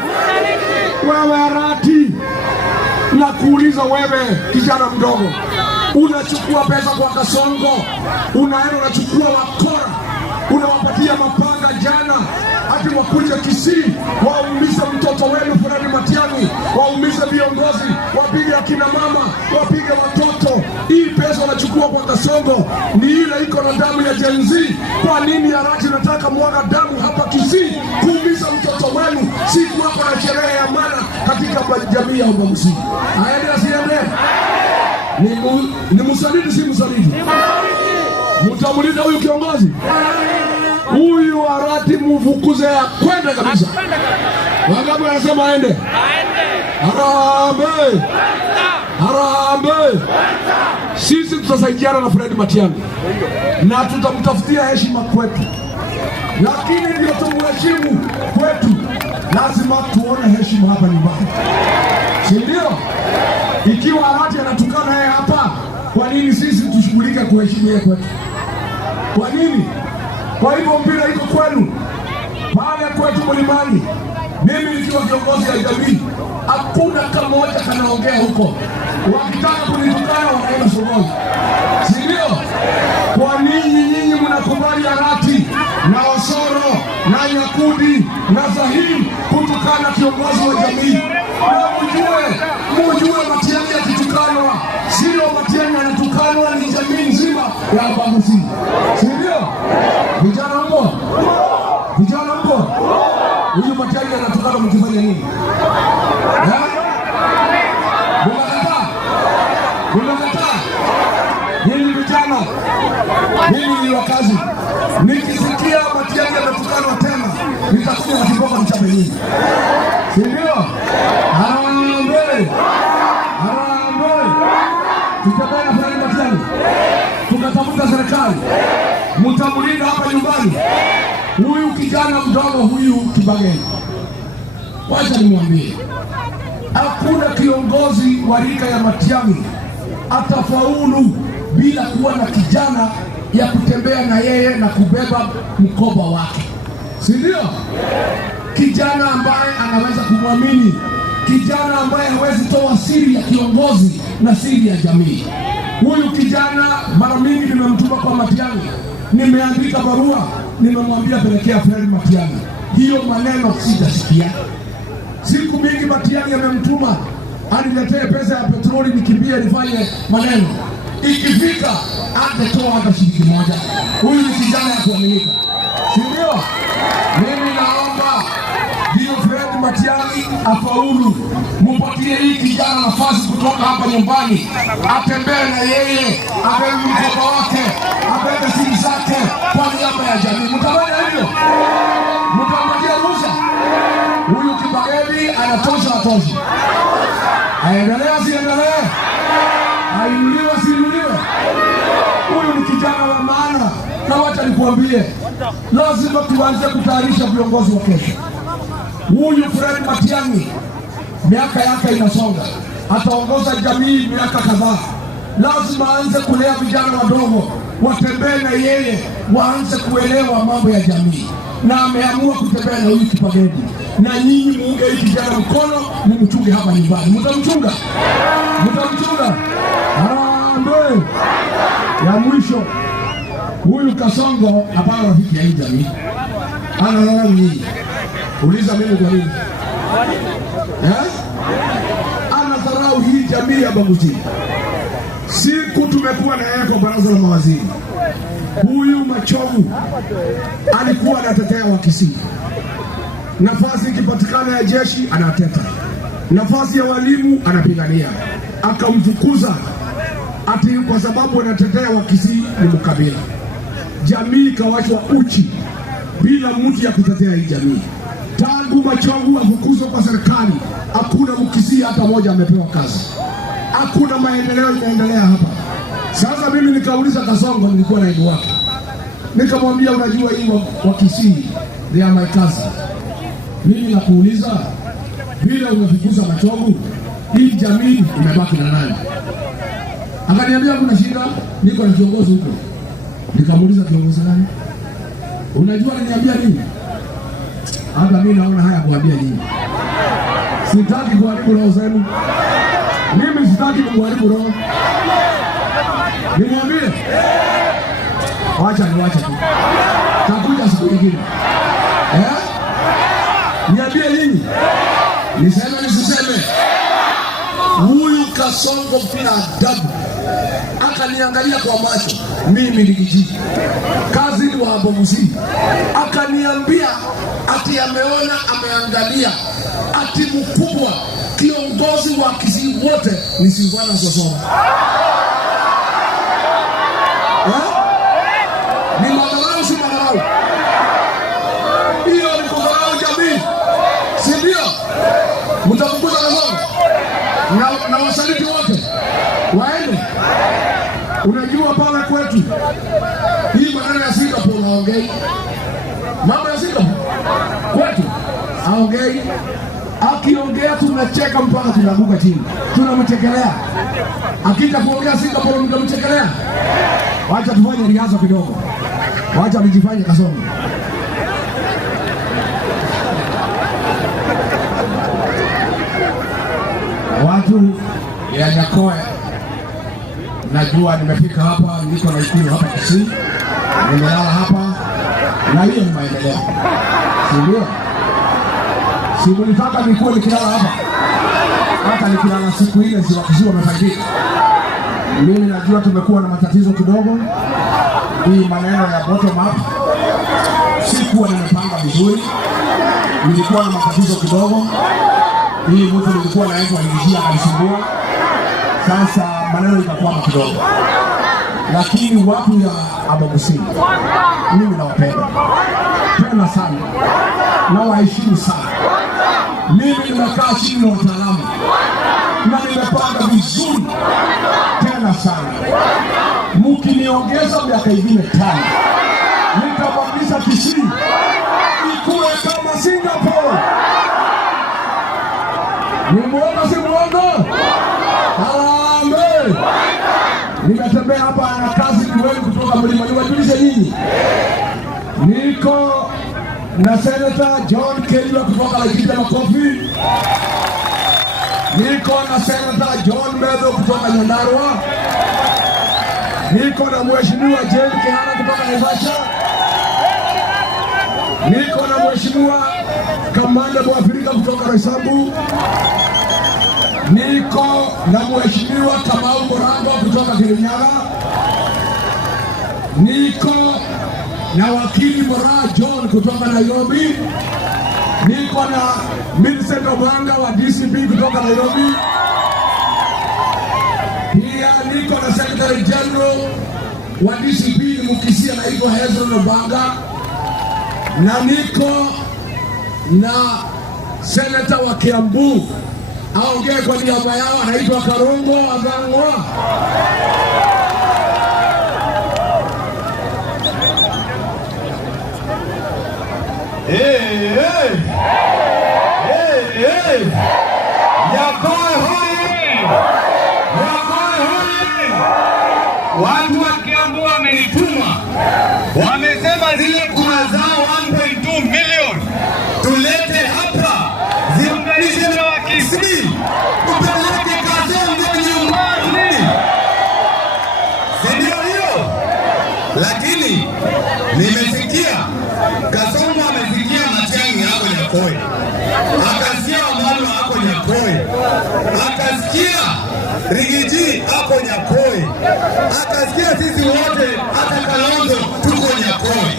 Wewe Arati, na kuuliza wewe kijana mdogo, unachukua pesa kwa Kasongo, unaenda unachukua wakora, unawapatia mapanga jana hadi wakuja Kisii waumize mtoto wenu Fred Matiang'i, waumize viongozi, wapige akina mama, wapige watoto. Hii pesa wanachukua kwa Kasongo ni ile iko na damu ya Gen Z. Kwa nini Arati nataka mwaga damu hapa Kisii kuumiza mtoto wenu siku hapa na sherehe ya maana katika jamii ya Bagusi? Aende asiende? Ni msaliti si msaliti? Mtamuliza huyu kiongozi? Huyu Arati mvukuze ya kwenda kabisa. Wangapi wanasema aende? Harambee! Harambee! Sisi tutasaidiana na Fred Matiang'i na tutamtafutia heshima kwetu, lakini ndio tumheshimu kwetu, lazima tuone heshima hapa nyumbani, si ndio? Ikiwa Arati anatukana yeye hapa, kwa nini sisi tushughulike kuheshimu yeye kwetu? Kwa nini? Kwa hivyo mpira iko kwenu, pale kwetu Mlimani. Mimi nikiwa kiongozi ya jamii, hakuna kamoja kanaongea huko. Wakitaka kunitukana wanaenda Sogoi, si ndio? Kwa nini nyinyi mnakubali Arati na Osoro na Nyakundi na Zahiri kutukana kiongozi wa jamii? Na mujue Matiang'i akitukanwa, sio Matiang'i anatukanwa, ni jamii nzima ya Bagusi, si ndio? Vijana mpo? Vijana mpo? Huyu Matiang'i anatukana mkifanya nini? Unakataa? Hili vijana, hili ni wakazi. Nikisikia Matiang'i anatukanwa tena, nitakuja na kiboko mchape nyingi, si ndio? Harambee! Harambee! Tutakaa na Fred Matiang'i, tukatafuta serikali, mtamulinda hapa nyumbani huyu kijana mdogo huyu Kibageni. Wacha nimwambie, hakuna kiongozi wa rika ya Matiang'i atafaulu bila kuwa na kijana ya kutembea na yeye na kubeba mkoba wake, si ndio? Kijana ambaye anaweza kumwamini, kijana ambaye hawezi toa siri ya kiongozi na siri ya jamii. Huyu kijana mara mingi nimemtuma kwa Matiang'i, nimeandika barua, nimemwambia pelekea Fred Matiang'i. Hiyo maneno sijasikia. Siku mingi Matiang'i amemtuma aniletee pesa ya petroli nikimbie nifanye maneno. Ikifika atatoa hata shilingi moja. Huyu ni kijana ya kuaminika, si ndio? Mimi naomba ndio Fred Matiang'i afaulu. Mupatie hii kijana nafasi kutoka hapa nyumbani, atembee na yeye, abebe mkoba wake, abebe simu zake kwa niaba ya jamii. Mtafanya hivyo? Mtampatia ruhusa? Huyu Kibageni anatosha, atosha. Aendelee asiendelee? Ainuliwe asiinuliwe? Huyu ni kijana wa maana, na wacha nikuambie, lazima tuanze kutayarisha viongozi wa kesho. Huyu Fred Matiang'i miaka yake inasonga, ataongoza jamii miaka kadhaa. Lazima aanze kulea vijana wadogo, watembee na yeye, waanze kuelewa mambo ya jamii, na ameamua kutembea na huyu Kibageni. Na nyinyi muunge hii kijana mkono, mumchunge hapa nyumbani. Mtamchunga? Mtamchunga? Harambee! Ya mwisho, huyu Kasongo hapana rafiki ya hii jamii. Analala nyinyi. Uliza mimi kwa nini? Anadharau hii jamii ya Baguzi. Siku tumekuwa na yeye kwa baraza la mawaziri, huyu Machogu alikuwa anatetea Wakisii. Nafasi ikipatikana ya jeshi anateta, nafasi ya walimu anapigania. Akamfukuza ati kwa sababu anatetea Wakisii ni mkabila. Jamii kawachwa uchi bila mtu ya kutetea hii jamii. Tangu Machogu afukuzwe kwa serikali, hakuna Mkisii hata moja amepewa kazi. Hakuna maendeleo inaendelea hapa. Sasa mimi nikauliza Kasongo, nilikuwa naibu wake, nikamwambia unajua hii Wakisii they are my cousin. Mimi nakuuliza, bila unafukuza Machogu, hii jamii imebaki na nani? Akaniambia kuna shida, niko na kiongozi huko. Nikamuuliza kiongozi nani? Unajua aliniambia nini? Hata mimi naona haya kuambia nini. Sitaki kuharibu roho zenu. Mimi sitaki kuharibu roho. Nimwambie? Wacha tu. Takuja siku nyingine. Niambie nini? Niseme nisiseme? Huyu Kasongo bila adabu akaniangalia kwa macho, mimi ni kijiji kazi ni wa Baguzi, akaniambia ati ameona, ameangalia ati mkubwa kiongozi wa Kisii wote ni Silvana Sosoma. Ni madharau, si madharau? Hiyo ni kudharau jamii, si ndio? Mtafukuza Kasongo na wasaliti wote waende. Unajua pale kwetu hii maneno ya Singapore haongei. Mambo ya Singapore kwetu haongei. Akiongea tunacheka mpaka tunaanguka chini, tunamchekelea. Akija kuongea Singapore mtamchekelea. Wacha tufanye rihazo kidogo, wacha nijifanye Kasongo. Watu ya Nyakoe, najua nimefika hapa, niko na ikulu hapa Kisii, nimelala hapa, na hiyo ni maendeleo, si ndio? Si mlitaka nikuwe nikilala hapa? Hata nikilala siku ile si Wakisii wamefaidika. Mimi najua tumekuwa na matatizo kidogo, hii maneno ya bottom up sikuwa nimepanga vizuri, nilikuwa na matatizo kidogo. Hii mtu nilikuwa na mtu alinijia akanisumbua, sasa maneno ikakwama kidogo. Lakini watu ya Baguzi mimi nawapenda tena sana, na waheshimu sana. Mimi nimekaa chini na wataalamu na nimepanga vizuri tena sana. Mkiniongeza miaka ingine 5 nitabadilisha Kisii ikuwe kama Singapore. Ni muongo si muongo? Harambee! Nimetembea hapa na kazi kiweni kutoka mlima, niwajulishe nyinyi. Niko na Senator John Kelly kutoka Laikipia Makofi. Niko na Senator John Medho kutoka Nyandarua. Niko na Mheshimiwa Jane Kihara kutoka Naivasha. Niko na Mheshimiwa Kamanda Mwafrika kutoka Roysambu. Niko na Mheshimiwa Kamau Morango kutoka Kirinyaga. Niko na wakili Moraa John kutoka Nairobi. niko na Millicent Omanga wa DCP kutoka Nairobi. Pia niko na Secretary General wa DCP Mukisia anaitwa Hezron Obanga, na niko na Senator wa Kiambu aongee kwa niaba yao anaitwa Karongo Agang'wa. Watu wa Kiambu wamenituma, wamesema zile kura zao 1.2 million tulete hapa ziunganishe na Wakisii tupeleke Kasongo nyumbani, si ndio hiyo? Lakini nimesikia Kasongo amesikia Matiang'i hapo Nyakoe, akasikia Wamalwa hapo Nyakoe, akasikia Rigiji hapo Nyakoe, akasikia sisi wote hata Kalonzo tuko Nyakoe.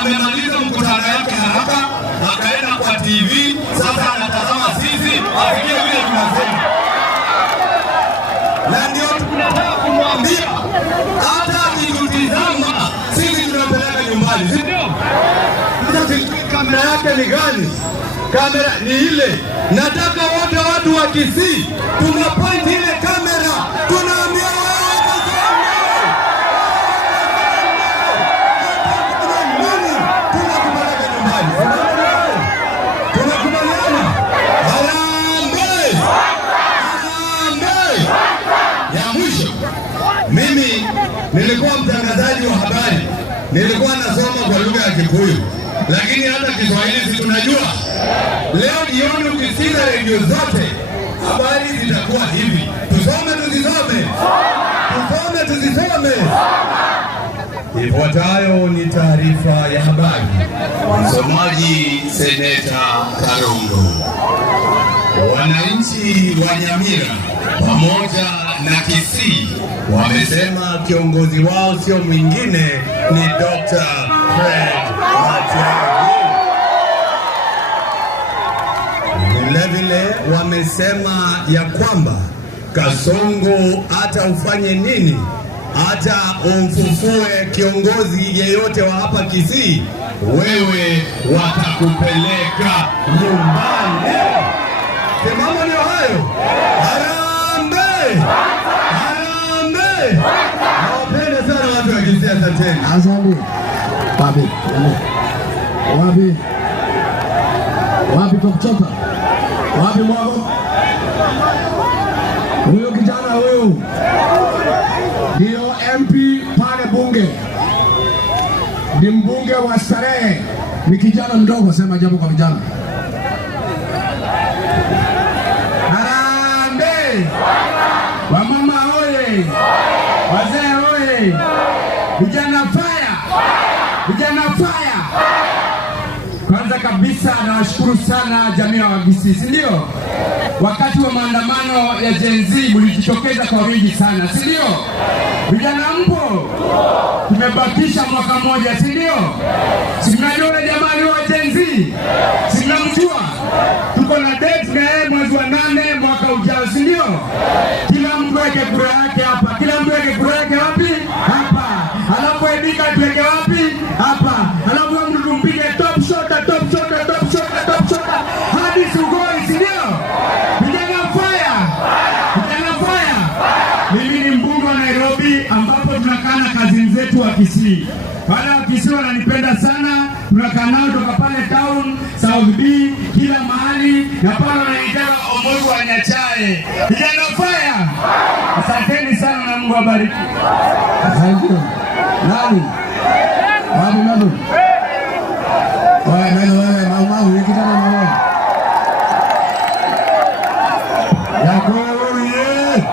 Amemaliza mkutano yake haraka, akaenda kwa TV, sasa anatazama sisi, asikie vile tunasema. Na ndio tunataka kumwambia hata akitutizama sisi tunapeleka nyumbani, si ndio? Kamera yake ni gani? Kamera ni ile. Nataka wote watu wa Kisii tunapoint ile kamera, tunaambia tunakubaliana nyumbani. Tunakubaliana. Harambee! Harambee! Ya mwisho, mimi nilikuwa mtangazaji wa habari, nilikuwa nasoma kwa lugha ya Kikuyu, lakini hata Kiswahili si tunajua. Leo jioni ukisikiza redio zote habari zitakuwa hivi. Tusome tusisome? Tusome tusisome? Ifuatayo ni taarifa ya habari. Msomaji Seneta Karongo. Wananchi wa Nyamira pamoja na Kisii wamesema kiongozi wao sio mwingine ni Dr. Fred Matiang'i. Vilevile wamesema ya kwamba Kasongo hata ufanye nini, hata umfufue kiongozi yeyote wa hapa Kisii, wewe watakupeleka nyumbani. Simamo ndio hayo. Harambee! Harambee! Nawapenda sana watu wa Kisii, asanteni. Asante. Wapi? Wapi? Wapi Topchota? Wapi Mwago? Huyo kijana huyu ndio MP pale bunge, ni mbunge wa Starehe, ni kijana mdogo. Sema jambo kwa vijana. Harambee! Wamama oye! Wazee oye! Vijana fire! Vijana fire! Kwanza kabisa nawashukuru sana jamii wa Kisii, si ndio? Wakati wa maandamano ya Gen Z mlijitokeza kwa wingi sana, si ndio? Vijana mpo? Tumebakisha mwaka mmoja, si ndio? Si mnajua jamani wa Gen Z? Si mnamjua? Tuko na date na yeye mwezi wa 8 mwaka ujao, si ndio? Kila mtu weke kura yake hapa. Kila mtu weke kura yake wapi? Hapa. Alafu Edika tuweke wapi? Hapa. Alafu mtu tumpige top shot hadi Sugoi, si ndio? Vijana fire! Vijana fire! Mimi ni mbunge wa Nairobi ambapo tunakaa na kazi zetu wa Kisii. Wale wa Kisii wananipenda sana, tunakaa nao toka pale town, South B, kila mahali, na pale wanaitwa Omogo wa Nyachae. Vijana fire! Asanteni sana na Mungu awabariki. Asante. Nani? Wapi nani? Wewe mama ni kijana mmoja. Yakoye!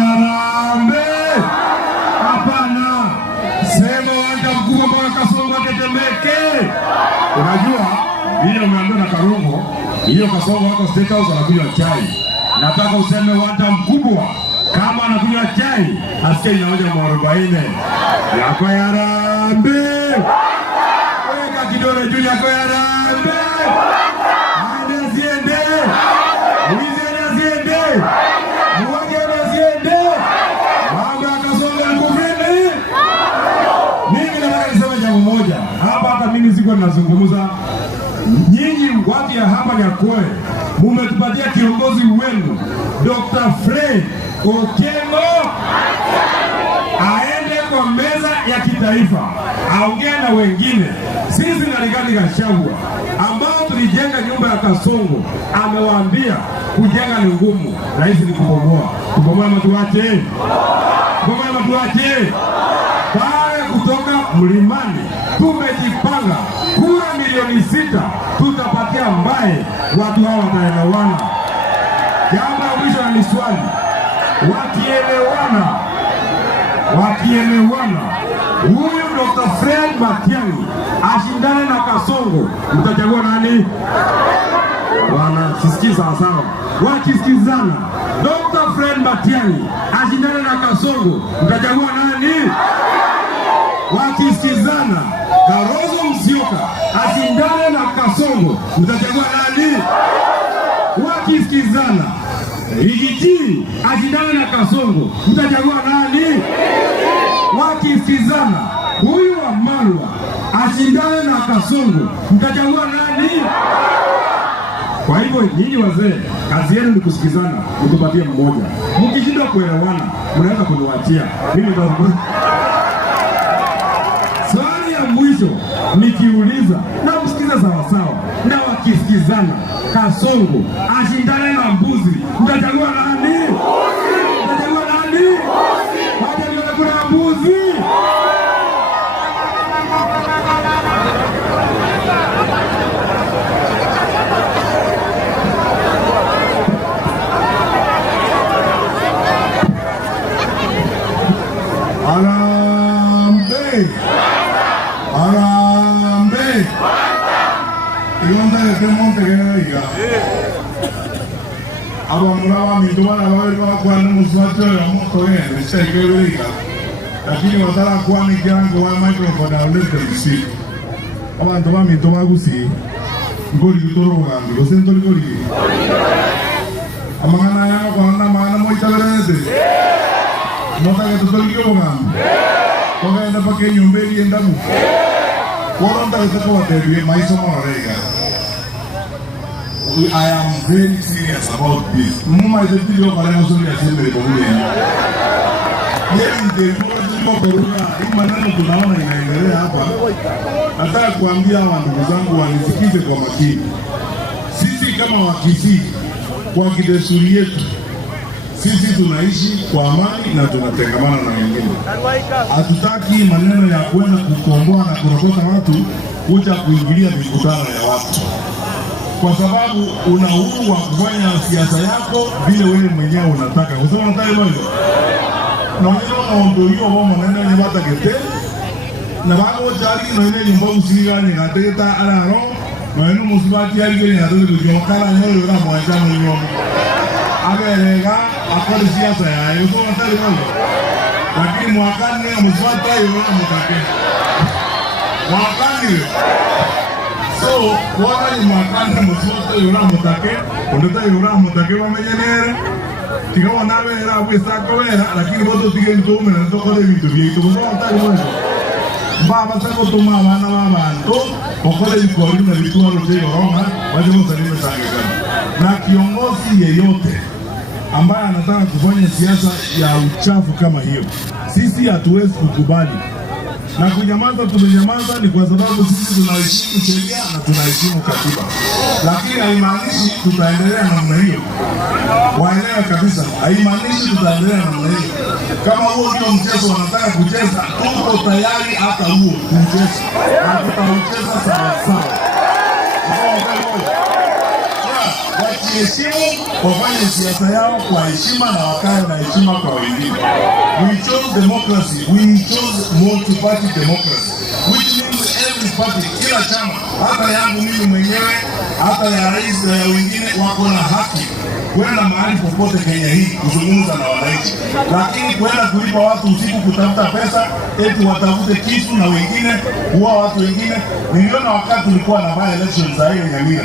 Harambee! Hapana. Sema wanda mkubwa mpaka Kasongo atetemeke. Unajua vile umeambiwa na Karongo, hiyo Kasongo wako State House anakunywa chai. Nataka useme wanda mkubwa kama anakunywa chai asikie inaoja mwarobaine. Yakoye harambee! Weka kidole juu, Yakoye harambee! Aende asiende? Ulize asiende? Mwaje asiende? Mambo yakasonga kufini. Mimi nataka niseme jambo moja. Hapa hata mimi siko nazungumza. Nyinyi watu ya hapa Nyakoe mumetupatia kiongozi wenu Dr. Fred Okengo aende kwa meza ya kitaifa aongee na wengine. Sisi na Rigathi Gachagua ambao tulijenga nyumba ya Kasongo amewaambia kujenga ni ngumu, rahisi ni kubomoa. Kubomoa matuache. Kubomoa matuache. Baada kutoka mlimani tumejipanga kura milioni 6 tutapatia Mbae, watu hao wataelewana. Jambo la mwisho ni swali. Wakielewana huyu Dr. Fred Matiang'i ashindane na Kasongo, mtachagua nani? Wanasisikiza sawa. Wakisikizana Dr. Fred Matiang'i ashindane na Kasongo, mtachagua nani? Wakisikizana Kalonzo Musyoka ashindane na Kasongo, mtachagua nani? Wakisikizana Rigiji ashindane na Kasongo, mtachagua nani? Wakisikizana huyu wa Malwa ashindane na Kasongo, mtachagua nani? Kwa hivyo nyinyi wazee, kazi yenu ni kusikizana, mtupatie mmoja. Mkishindwa kuelewana, mnaweza kuniachia. Mimi ndio swali ya mwisho nikiuliza na msikize sawa sawa. Na wakisikizana Kasongo ashindane na Mbuzi, mtachagua nani? Mtachagua nani? Wacha nione kuna Mbuzi. Arambe. Ilonda de monte que no diga. Abamurawa mitubana bawe kwa muswacho ya moto yeye, sikueleweka. Lakini watala kwa ni kiango wa microphone na ulete msi. Abantu ba mituba gusi. Ngori bitoro ngandi, go sento ngori. Amangana ya kwa na maana moitalerete. Nota que tutto il ngandi. Koga enda pake nyombeli enda mu. Koronda isako watebi maiso morega. I am very serious about this. Muma is a video for them to assembly for me. Yeye ndio koruna imanano tunaona inaendelea hapa. Nataka kuambia ndugu zangu wanisikize kwa makini. Sisi kama Wakisii kwa kidesturi yetu sisi tunaishi kwa amani na tunatengamana na wengine. Hatutaki maneno ya kwenda kukomboa na kurokota watu kuja kuingilia mikutano ya watu. Kwa sababu una uhuru wa kufanya siasa yako vile wewe mwenyewe unataka. Usema unataka hivyo. Na wewe ndio hiyo wao maneno ni bata kete. Na bado jari na ile nyumba usiga ni gateta alaro. Na wewe musibati yali ni gateta ndio kala nyo yora mwanza mwenyewe. Aberega akali siasa ya hiyo unataka hivyo. Lakini mwakani musibati yora mutake. Mwakani so, wala ni mwakani musibati yora mutake. Unataka yora mutake wamenyenere. Tigawa nawe era abisako era lakini boto tigendo ume na tokole vitu vyetu boto atari mwanzo baba sako tuma bana babantu okole vikori na vitu aloje yoronga waje msalime sana na kiongozi yeyote ambaye anataka kufanya siasa ya uchafu kama hiyo sisi hatuwezi kukubali na kunyamaza. Tumenyamaza ni kwa sababu sisi tunaheshimu sheria na tunaheshimu katiba, lakini haimaanishi tutaendelea namna hiyo. Waelewe kabisa, haimaanishi tutaendelea namna hiyo. Kama huo ndio mchezo wanataka kucheza, tuko tayari hata huo mchezo na tutaucheza sawa sawa. Wakiheshimu wafanye siasa yao kwa heshima na wakae na heshima kwa wengine. We chose democracy, we chose multi-party democracy, which means Democratic Party, kila chama, hata yangu mimi mwenyewe, hata ya rais na ya wengine, wako na haki kwenda mahali popote Kenya hii kuzungumza na wananchi, lakini kwenda kulipa watu usiku kutafuta pesa eti watafute kisu na wengine kuua watu wengine. Niliona wakati tulikuwa na by elections za ile Nyamira,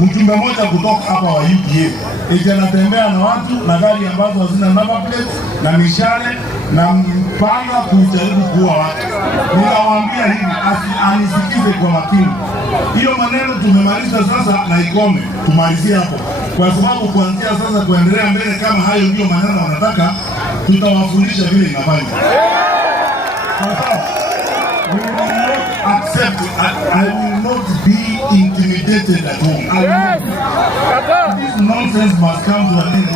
mjumbe mmoja kutoka hapa wa UPA eti anatembea na watu na gari ambazo hazina number plate na mishale na mpanga kujaribu kuua watu. Ninawaambia hivi, anisikize kwa makini. Hiyo maneno tumemaliza sasa na ikome, tumalizie hapo, kwa sababu kuanzia sasa kuendelea mbele, kama hayo ndio maneno wanataka, tutawafundisha vile inafanya. We will not accept, I will not be intimidated at home. This nonsense must come to an end.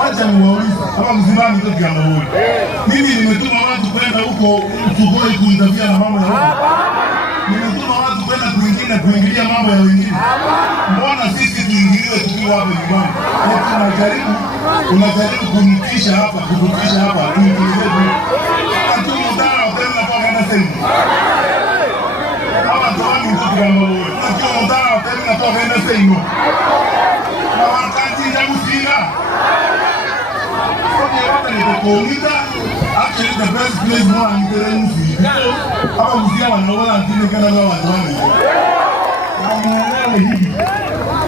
Wacha niwaulize, kama msimami tu kiama huyu. Mimi nimetuma watu kwenda huko Sugoi kuintavia na mambo ya huko. Nimetuma watu kwenda kuingilia mambo ya wengine. Mbona sisi tuingiliwe tukiwa hapa nyumbani? Unajaribu kunitisha hapa, kututisha hapa, tuingiliwe tu. Katumu dara watenda kwa kanda sehemu. Hawa tuwami mtu kiama huyu. Katumu dara watenda kwa kanda sehemu. Na wakati jamusina. Actually, the best place more than the Musi. How Musi are no one until Canada was running.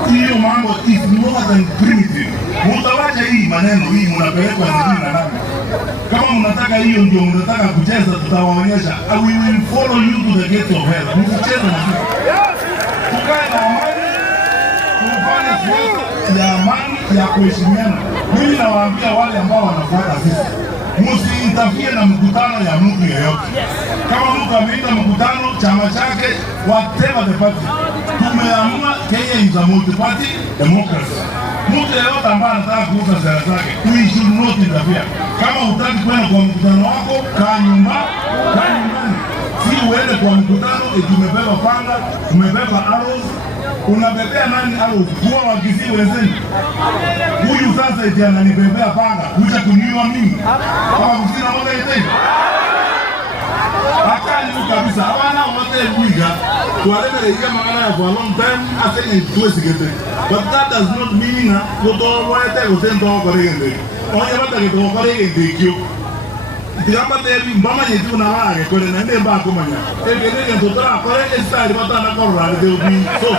Hiyo mambo is more than primitive. Mutawacha hii maneno hii mnapelekwa zingine na nani? Kama mnataka hiyo ndio mnataka kucheza, tutawaonyesha. We will follow you to the gates of hell. Msicheze na sisi. Tukae na amani. Tufanye siasa ya amani ya kuheshimiana. Mimi nawaambia wale ambao wanafuata sisi, msiintafie na mkutano ya mtu yeyote. Kama mtu ameita mkutano chama chake, whatever the party, tumeamua Kenya is a multi-party democracy. Mtu yeyote ambaye anataka kuuza sera zake, we should not interfere. Kama hutaki kwenda kwa mkutano wako, kaa nyumbani. Si uende kwa mkutano eti umebeba panga, umebeba arrows. Unabebea nani arrows? Kuwa wakizi wenzeni. Huyu sasa eti ananibebea panga kuja kuniua mimi. Kama msina moja eti. Akali kabisa. Hawana wote kuiga. Tualeme ile magana ya for a long time asenge tuwezi gete. But that does not mean kutowoete utendo kwa regende. Oye bata kutoka kwa regende kio. Tigamba tebi mbama yetu na wale kwa nende mba kumanya. Egene ndotora kwa ile style bata na kwa rale de obi so.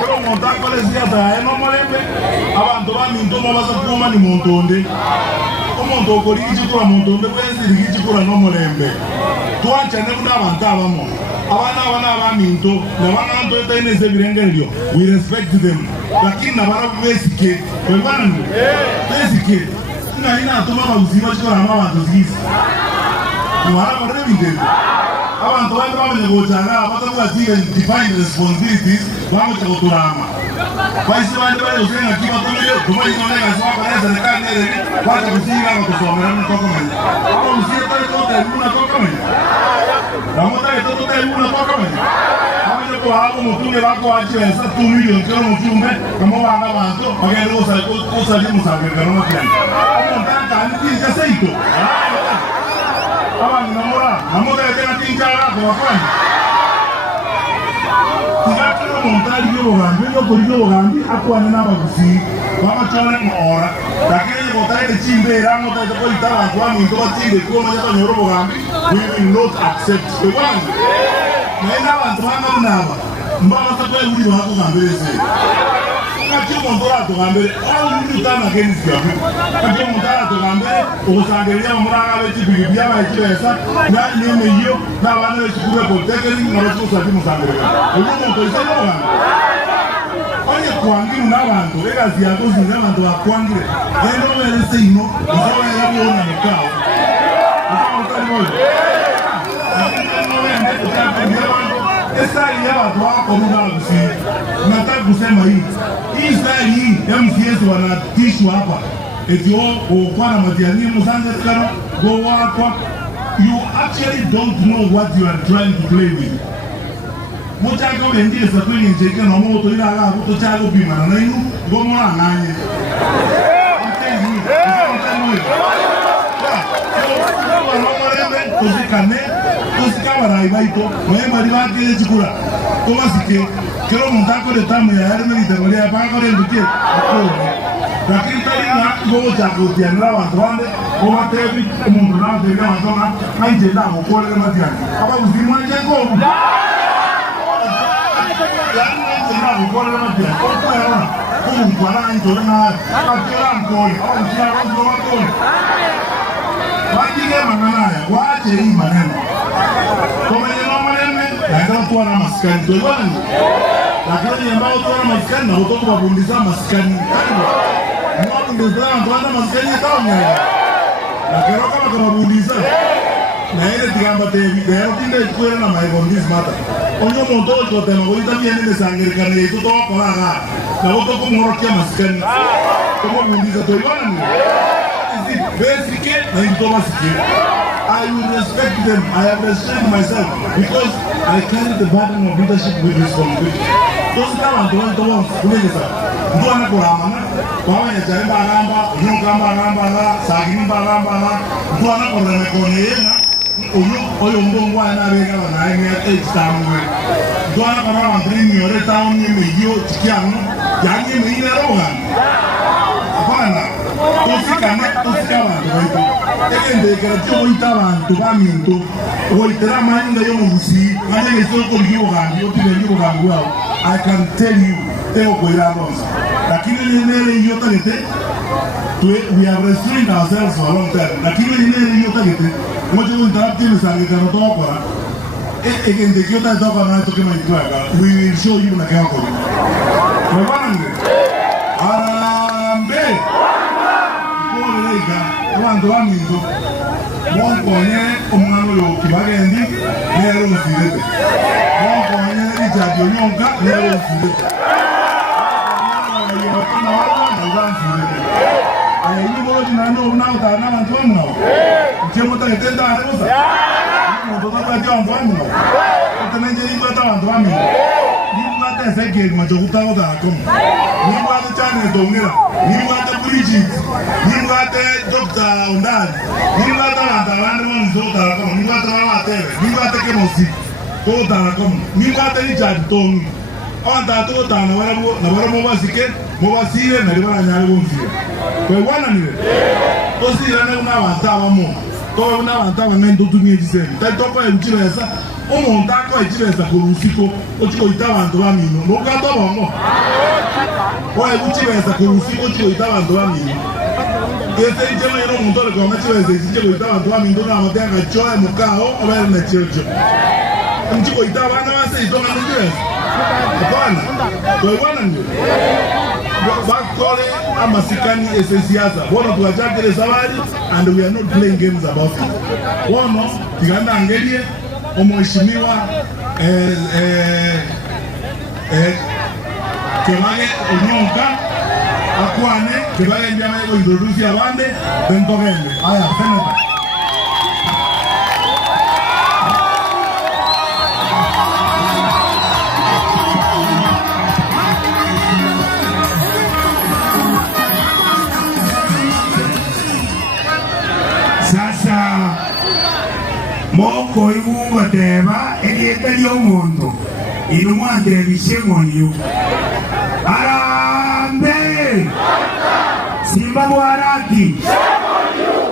Kwa monta kwa le sia da eno malembe abantu baminto mabaza kuma ni montonde. Omonto okori kichikura montonde kwenzi kichikura no molembe. Tuancha ne kuna abantu abamo. Abana baminto na bana ndo etaineze birengerio. We respect them. Lakini na bara besike. Kwa bana besike. Ina ina atuma bazima chikora abantu zisi. Mwana bare bindende. Abantu bandi bamenye gutanga batavuga ati define responsibilities bamutse kuturama. Baisi bandi bari usenga kiba tumire tumayi none gaswa kwa serikali nere wacha kusinga na kusomera na tokomenya. Hapo msie tare tote una tokomenya. Ramota etoto tare una tokomenya. Hapo kwa hapo mutume wako achiwe sa 2 million kero mutume kama wanga bantu bagero kosa limu sabeka no matiani. Hapo ntaka ni kaseito. Abang namora, namoda tena tinjara kwa kwani. Tikakiro montali yo bogambi, yo koriyo bogambi akwa nena bagusi. Baba chana ora. Takeye botaye chimbe rango taye ko itara kwa minto batinde ko manya to nyoro bogambi. We will not accept the one. Nena bantu banga naba. Mbaba takwe uri bako gambirese. Kati montora to gambere, all you tana against you. Kati montora to gambere, osangelia muraga beti bibia ba ichesa, na nyeme hiyo na bana chukua potekeni na watu sadi musangere. Uyo monto isema bana. Oye kwangi na bantu, ega ziago zinga bantu akwangire. Endo wele seino, ndio yabo na mkao. Esa ya watu wako mnagusi. Nataka kusema hii. Hii style hii MCS wanatishwa hapa. Eti kwa na matiani msanga karo go wako. You actually don't know what you are trying to play with. Mutaka wendie sapeni njeke na moto ila ala kutochago bima na inu gomo na nanye. huyo. Tusikane, tusikabara ibaito, mwema wake chukura. Tomasike, kero mtako de tamu ya yarime nitamulia pako de ndukie. Lakini tena ngoja chakutiana watu wande, kwa tevi mundu na tega watona, haije na mkole matiani. Hapa usimu anje ko. Yani na mkole matiani. Kwa hiyo, kwa nini ndio na akira mkole, au ndio mkole. Wajige manana waache hii maneno. Kama ni maneno ndio tu ana maskani tu bwana. Lakini ambao tu ana maskani na watoto wabundiza maskani. Mwa bundiza ndio ana maskani kama ni. Lakini kama bundiza na ile tigamba te video tinde kuera na mai bondis mata. Onyo moto to te no goita viene de sangre carne tu to para. Na watoto como rokia maskani. Como bundiza to bwana. Basic and Thomasike. I will respect them. I have respected myself because I carry the burden of leadership with responsibility. Those guys don't want to do this. Don't want to go around. Why is there a baramba? You come around, saging baramba. Don't want to go around. You don't want to be around. I am age down. Don't want to go around. Bring your town. You chicken. Yangi me na rohan. Apana. Tusikabara baito. Ekende keracho itabantu baminto. Oitera mainga yo musi. Ane lesoko liyogangi, otile liyogangi wao. I can tell you, eo kwera bonza. Lakini nene yo tagete. We have restrained ourselves for a long time. Lakini nene yo tagete. Mojo interrupt me sange karo tokora. Ekende kyota toka na toke maitwaka. We will show you na kako. Mwanangu. Arambe. Quando amigo buon pone umano lo kibagendi nero mfirete buon pone ijadio nyonga nero mfirete na wala na mfirete ayi bo dinano na uta na mantono chemo ta tenda arosa no to ta kwa mfano utanenje ni kwa ta mfano ni mata sege majokuta oda komo ni mata chane dongera ni mata Bridget ni mata Dr. Ondani ni mata wandawana mzota komo ni mata watere ni mata kemosi to ta komo ni mata ni jadton onda to ta na wala mo basike mo basire na libana nyale bomfire kwa wana nile to sira na una wandawa mo to una wandawa ngendo tumie jiseni ta to pa njiresa omo ndako ejiresa ko rusiko ochiko itabantu bamino no gato bongo wa ejiresa ko rusiko ochiko itabantu bamino ese ijema ino mundole ko machiresa ejiko itabantu bamino na matenga choe mukao obere na church ochiko itabana base itonga njiresa hapana kwa wana ndio bakole amasikani esesiasa bono tuwachakele sabari and we are not playing games about it wono tiganda angelie Mheshimiwa Kebage Onyonka akwane Kebage ndiye anaye introduce abande bentogende aya seneta sasa moko ibuga teba elietali omuntu inumwante bishemonyo arambe Simba Mwarati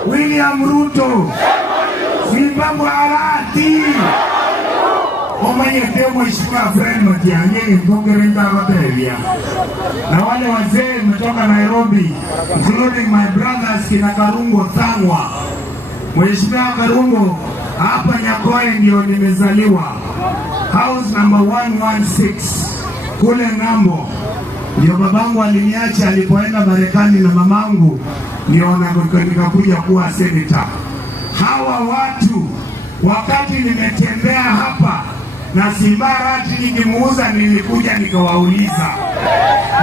William Ruto Simba Mwarati omanyete mheshimiwa Fred Matiang'i mtongerenda watevya na wale wazee mtoka Nairobi including my brothers kina Karungo Thangwa. Mheshimiwa Karungo, hapa Nyakoe ndio nimezaliwa, house number 116 kule Ngambo. Ndio babangu aliniacha alipoenda Marekani na mamangu ndio nikakuja kuwa senator. Hawa watu wakati nimetembea hapa na Simbarati nikimuuza nilikuja nikawauliza.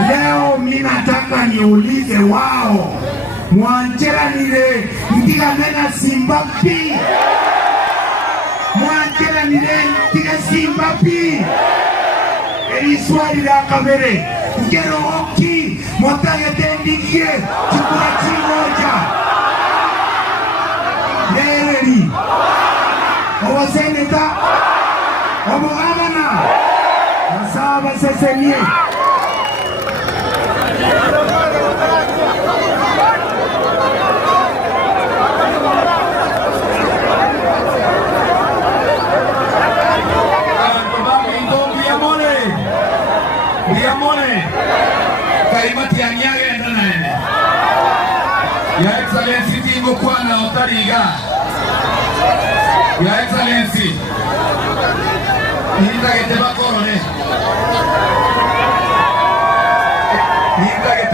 Leo mimi nataka niulize wao. Mwanjera nile ndiga mena Simbapi. Mwanjera nile ndiga Simbapi. Eli swali la kamere. Ngero oki motage tendikie chukura chimoja. oboseneta obogabana basaba sesenie kalimati ya nyage ndana ya excellency tingo kwana otariga ya excellency nindagete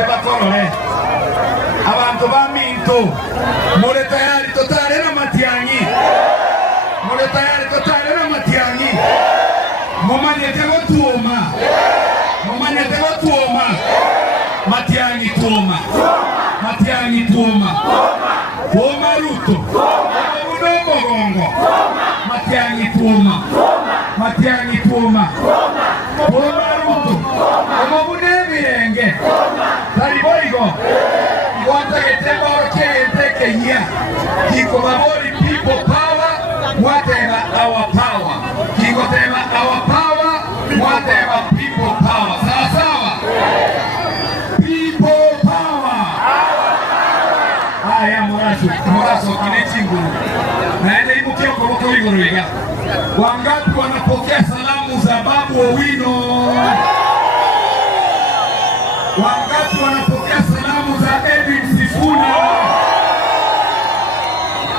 bakorore abantu ba Minto mure tayari totale na matianyi mumanyete gotuoma matianyi tuoma Ruto Gongo matianyi tuoma Ruto omubude birenge tariboigo gwanta geteba orokeye kiko babori people power whatever our power kiko tema our power whatever people power sawa people power aya moraso kinechinguru naende ibukia ukoboko wigoroiga wangapi wanapokea salamu za Babu Owino wangapi wanapokea salamu za Edwin Sifuna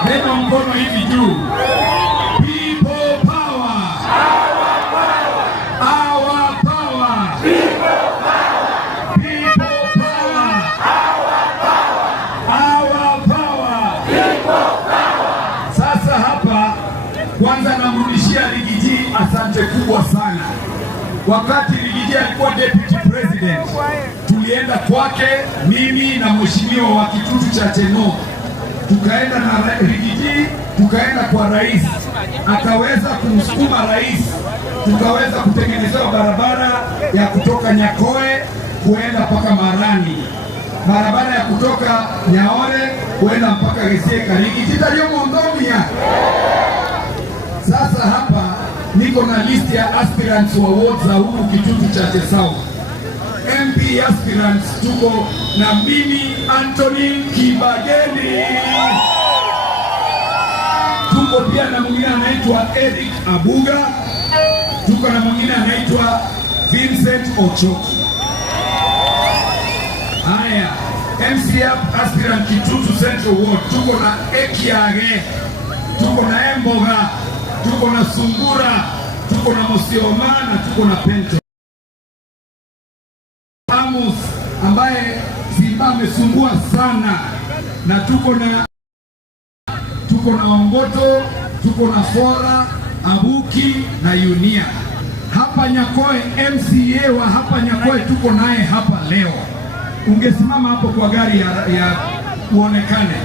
neno mkono hivi juu people power our power people power our power. Sasa hapa kwanza namrudishia Rigiji asante kubwa sana. Wakati Rigiji alikuwa deputy president tulienda kwake mimi na mheshimiwa wa Kitutu cha Teno, tukaenda na Rigiji tukaenda kwa rais, akaweza kumsukuma rais, tukaweza kutengenezewa barabara ya kutoka Nyakoe kuenda mpaka Marani, barabara ya kutoka Nyaore kuenda mpaka Gesieka. Rigiji ndio mondomia. Sasa hapa niko na list ya aspirants wa ward za huku Kitutu cha South. MP aspirants tuko na mimi Anthony Kibageni, tuko pia na mwingine anaitwa Eric Abuga, tuko na mwingine anaitwa Vincent Ochoki. Haya, MCF aspirant Kitutu Central Ward tuko na Ekiage, tuko na Emboga, tuko na Sungura, tuko na Mosioma na tuko na Pente Amos ambaye Simba amesumbua sana, na tuko na Ongoto, tuko na Fora, Abuki na Yunia. Hapa Nyakoe, MCA wa hapa Nyakoe tuko naye hapa leo. Ungesimama hapo kwa gari ya uonekane.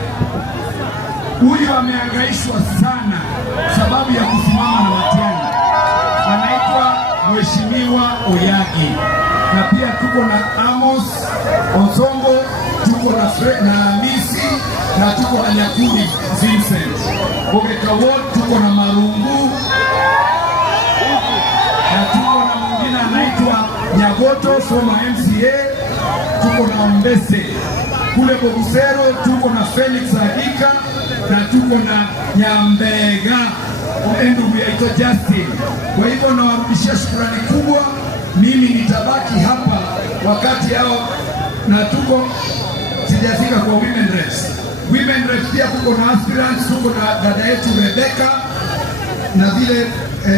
Huyu amehangaishwa sana sababu ya kusimama na Matiang'i. Anaitwa Mheshimiwa Oyagi. Na pia tuko na Amos Osongo, tuko na Misi na tuko na Nyakuni Vincent. Bogeka Ward tuko na Marungu na tuko na mwingine anaitwa Nyagoto Soma MCA, tuko na Mbese. Kule Bogusero tuko na Felix Adika na tuko na Nyambega ndugu yaitwa Justin. Kwa hivyo nawarudishia shukrani kubwa. Mimi nitabaki hapa wakati hao, na tuko sijafika kwa women reps pia tuko na aspirants, tuko na dada yetu Rebecca na vile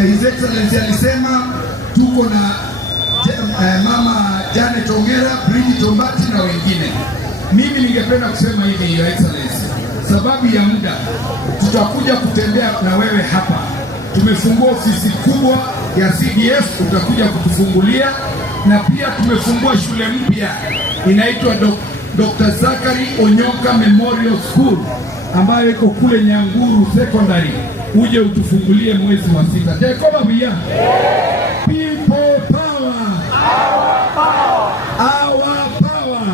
His Excellency alisema tuko na mama Janet Ongera, Bridget Ombati na wengine. Mimi ningependa kusema hivi Your Excellency, sababu ya muda tutakuja kutembea na wewe hapa. Tumefungua ofisi kubwa ya CDF, utakuja kutufungulia, na pia tumefungua shule mpya inaitwa Dr. Zakari Onyoka Memorial School ambayo iko kule Nyanguru Secondary. Uje utufungulie mwezi wa 6. Jacob Bia. People power. Our power.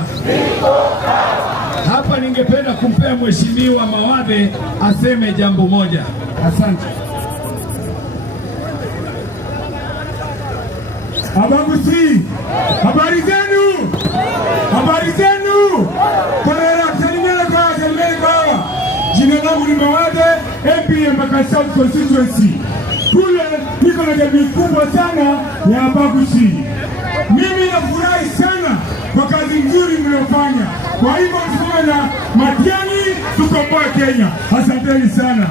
Hapa ningependa kumpea Mheshimiwa Mawadhe aseme jambo moja. Asante. Abagusi, habari zenu? Habari zenu? Salimia. Jina langu ni Mawade, MP Embakasi South Constituency. Kule niko na jamii kubwa sana ya Abagusi. Mimi nafurahi sana kwa kazi nzuri mliofanya. Kwa hivyo tuko na Matiang'i, tukomboe Kenya. Asanteni sana.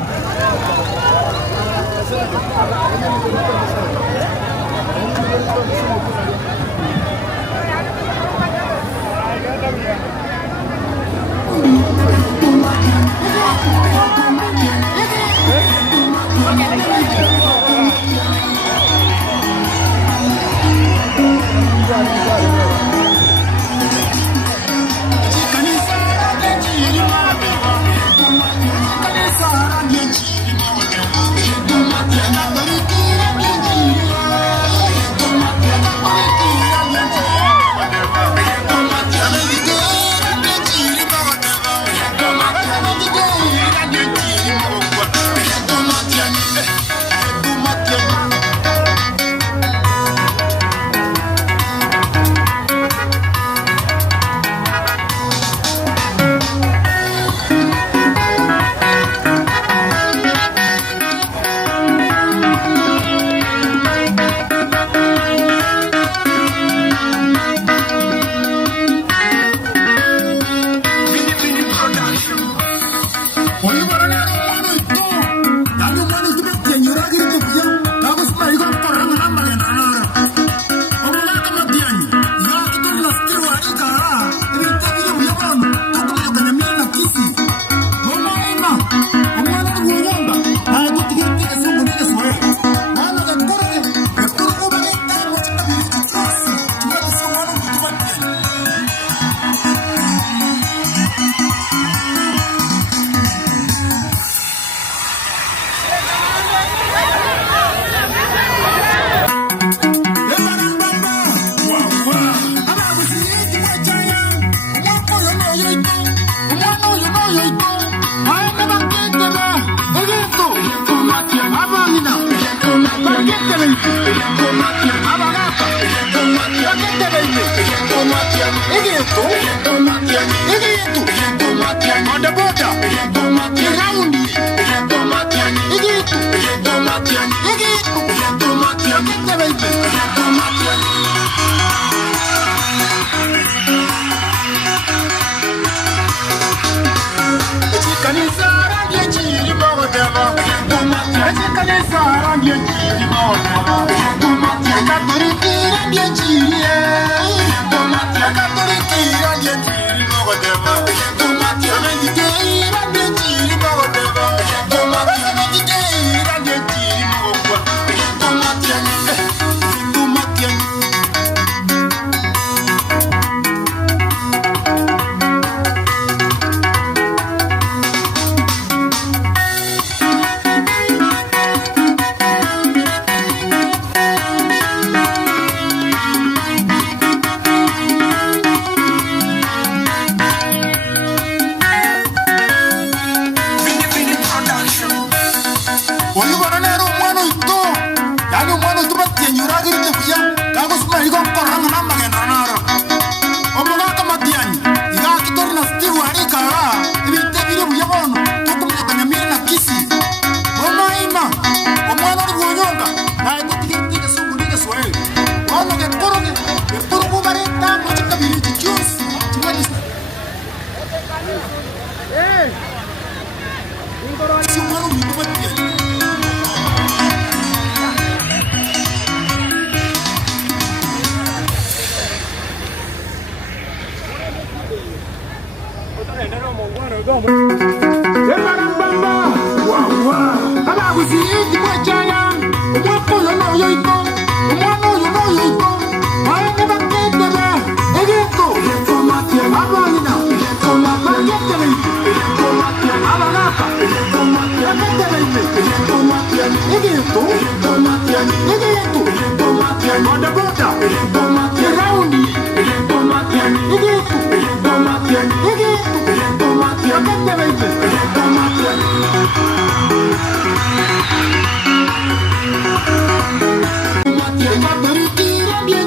Bien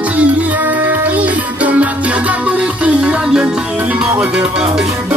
Never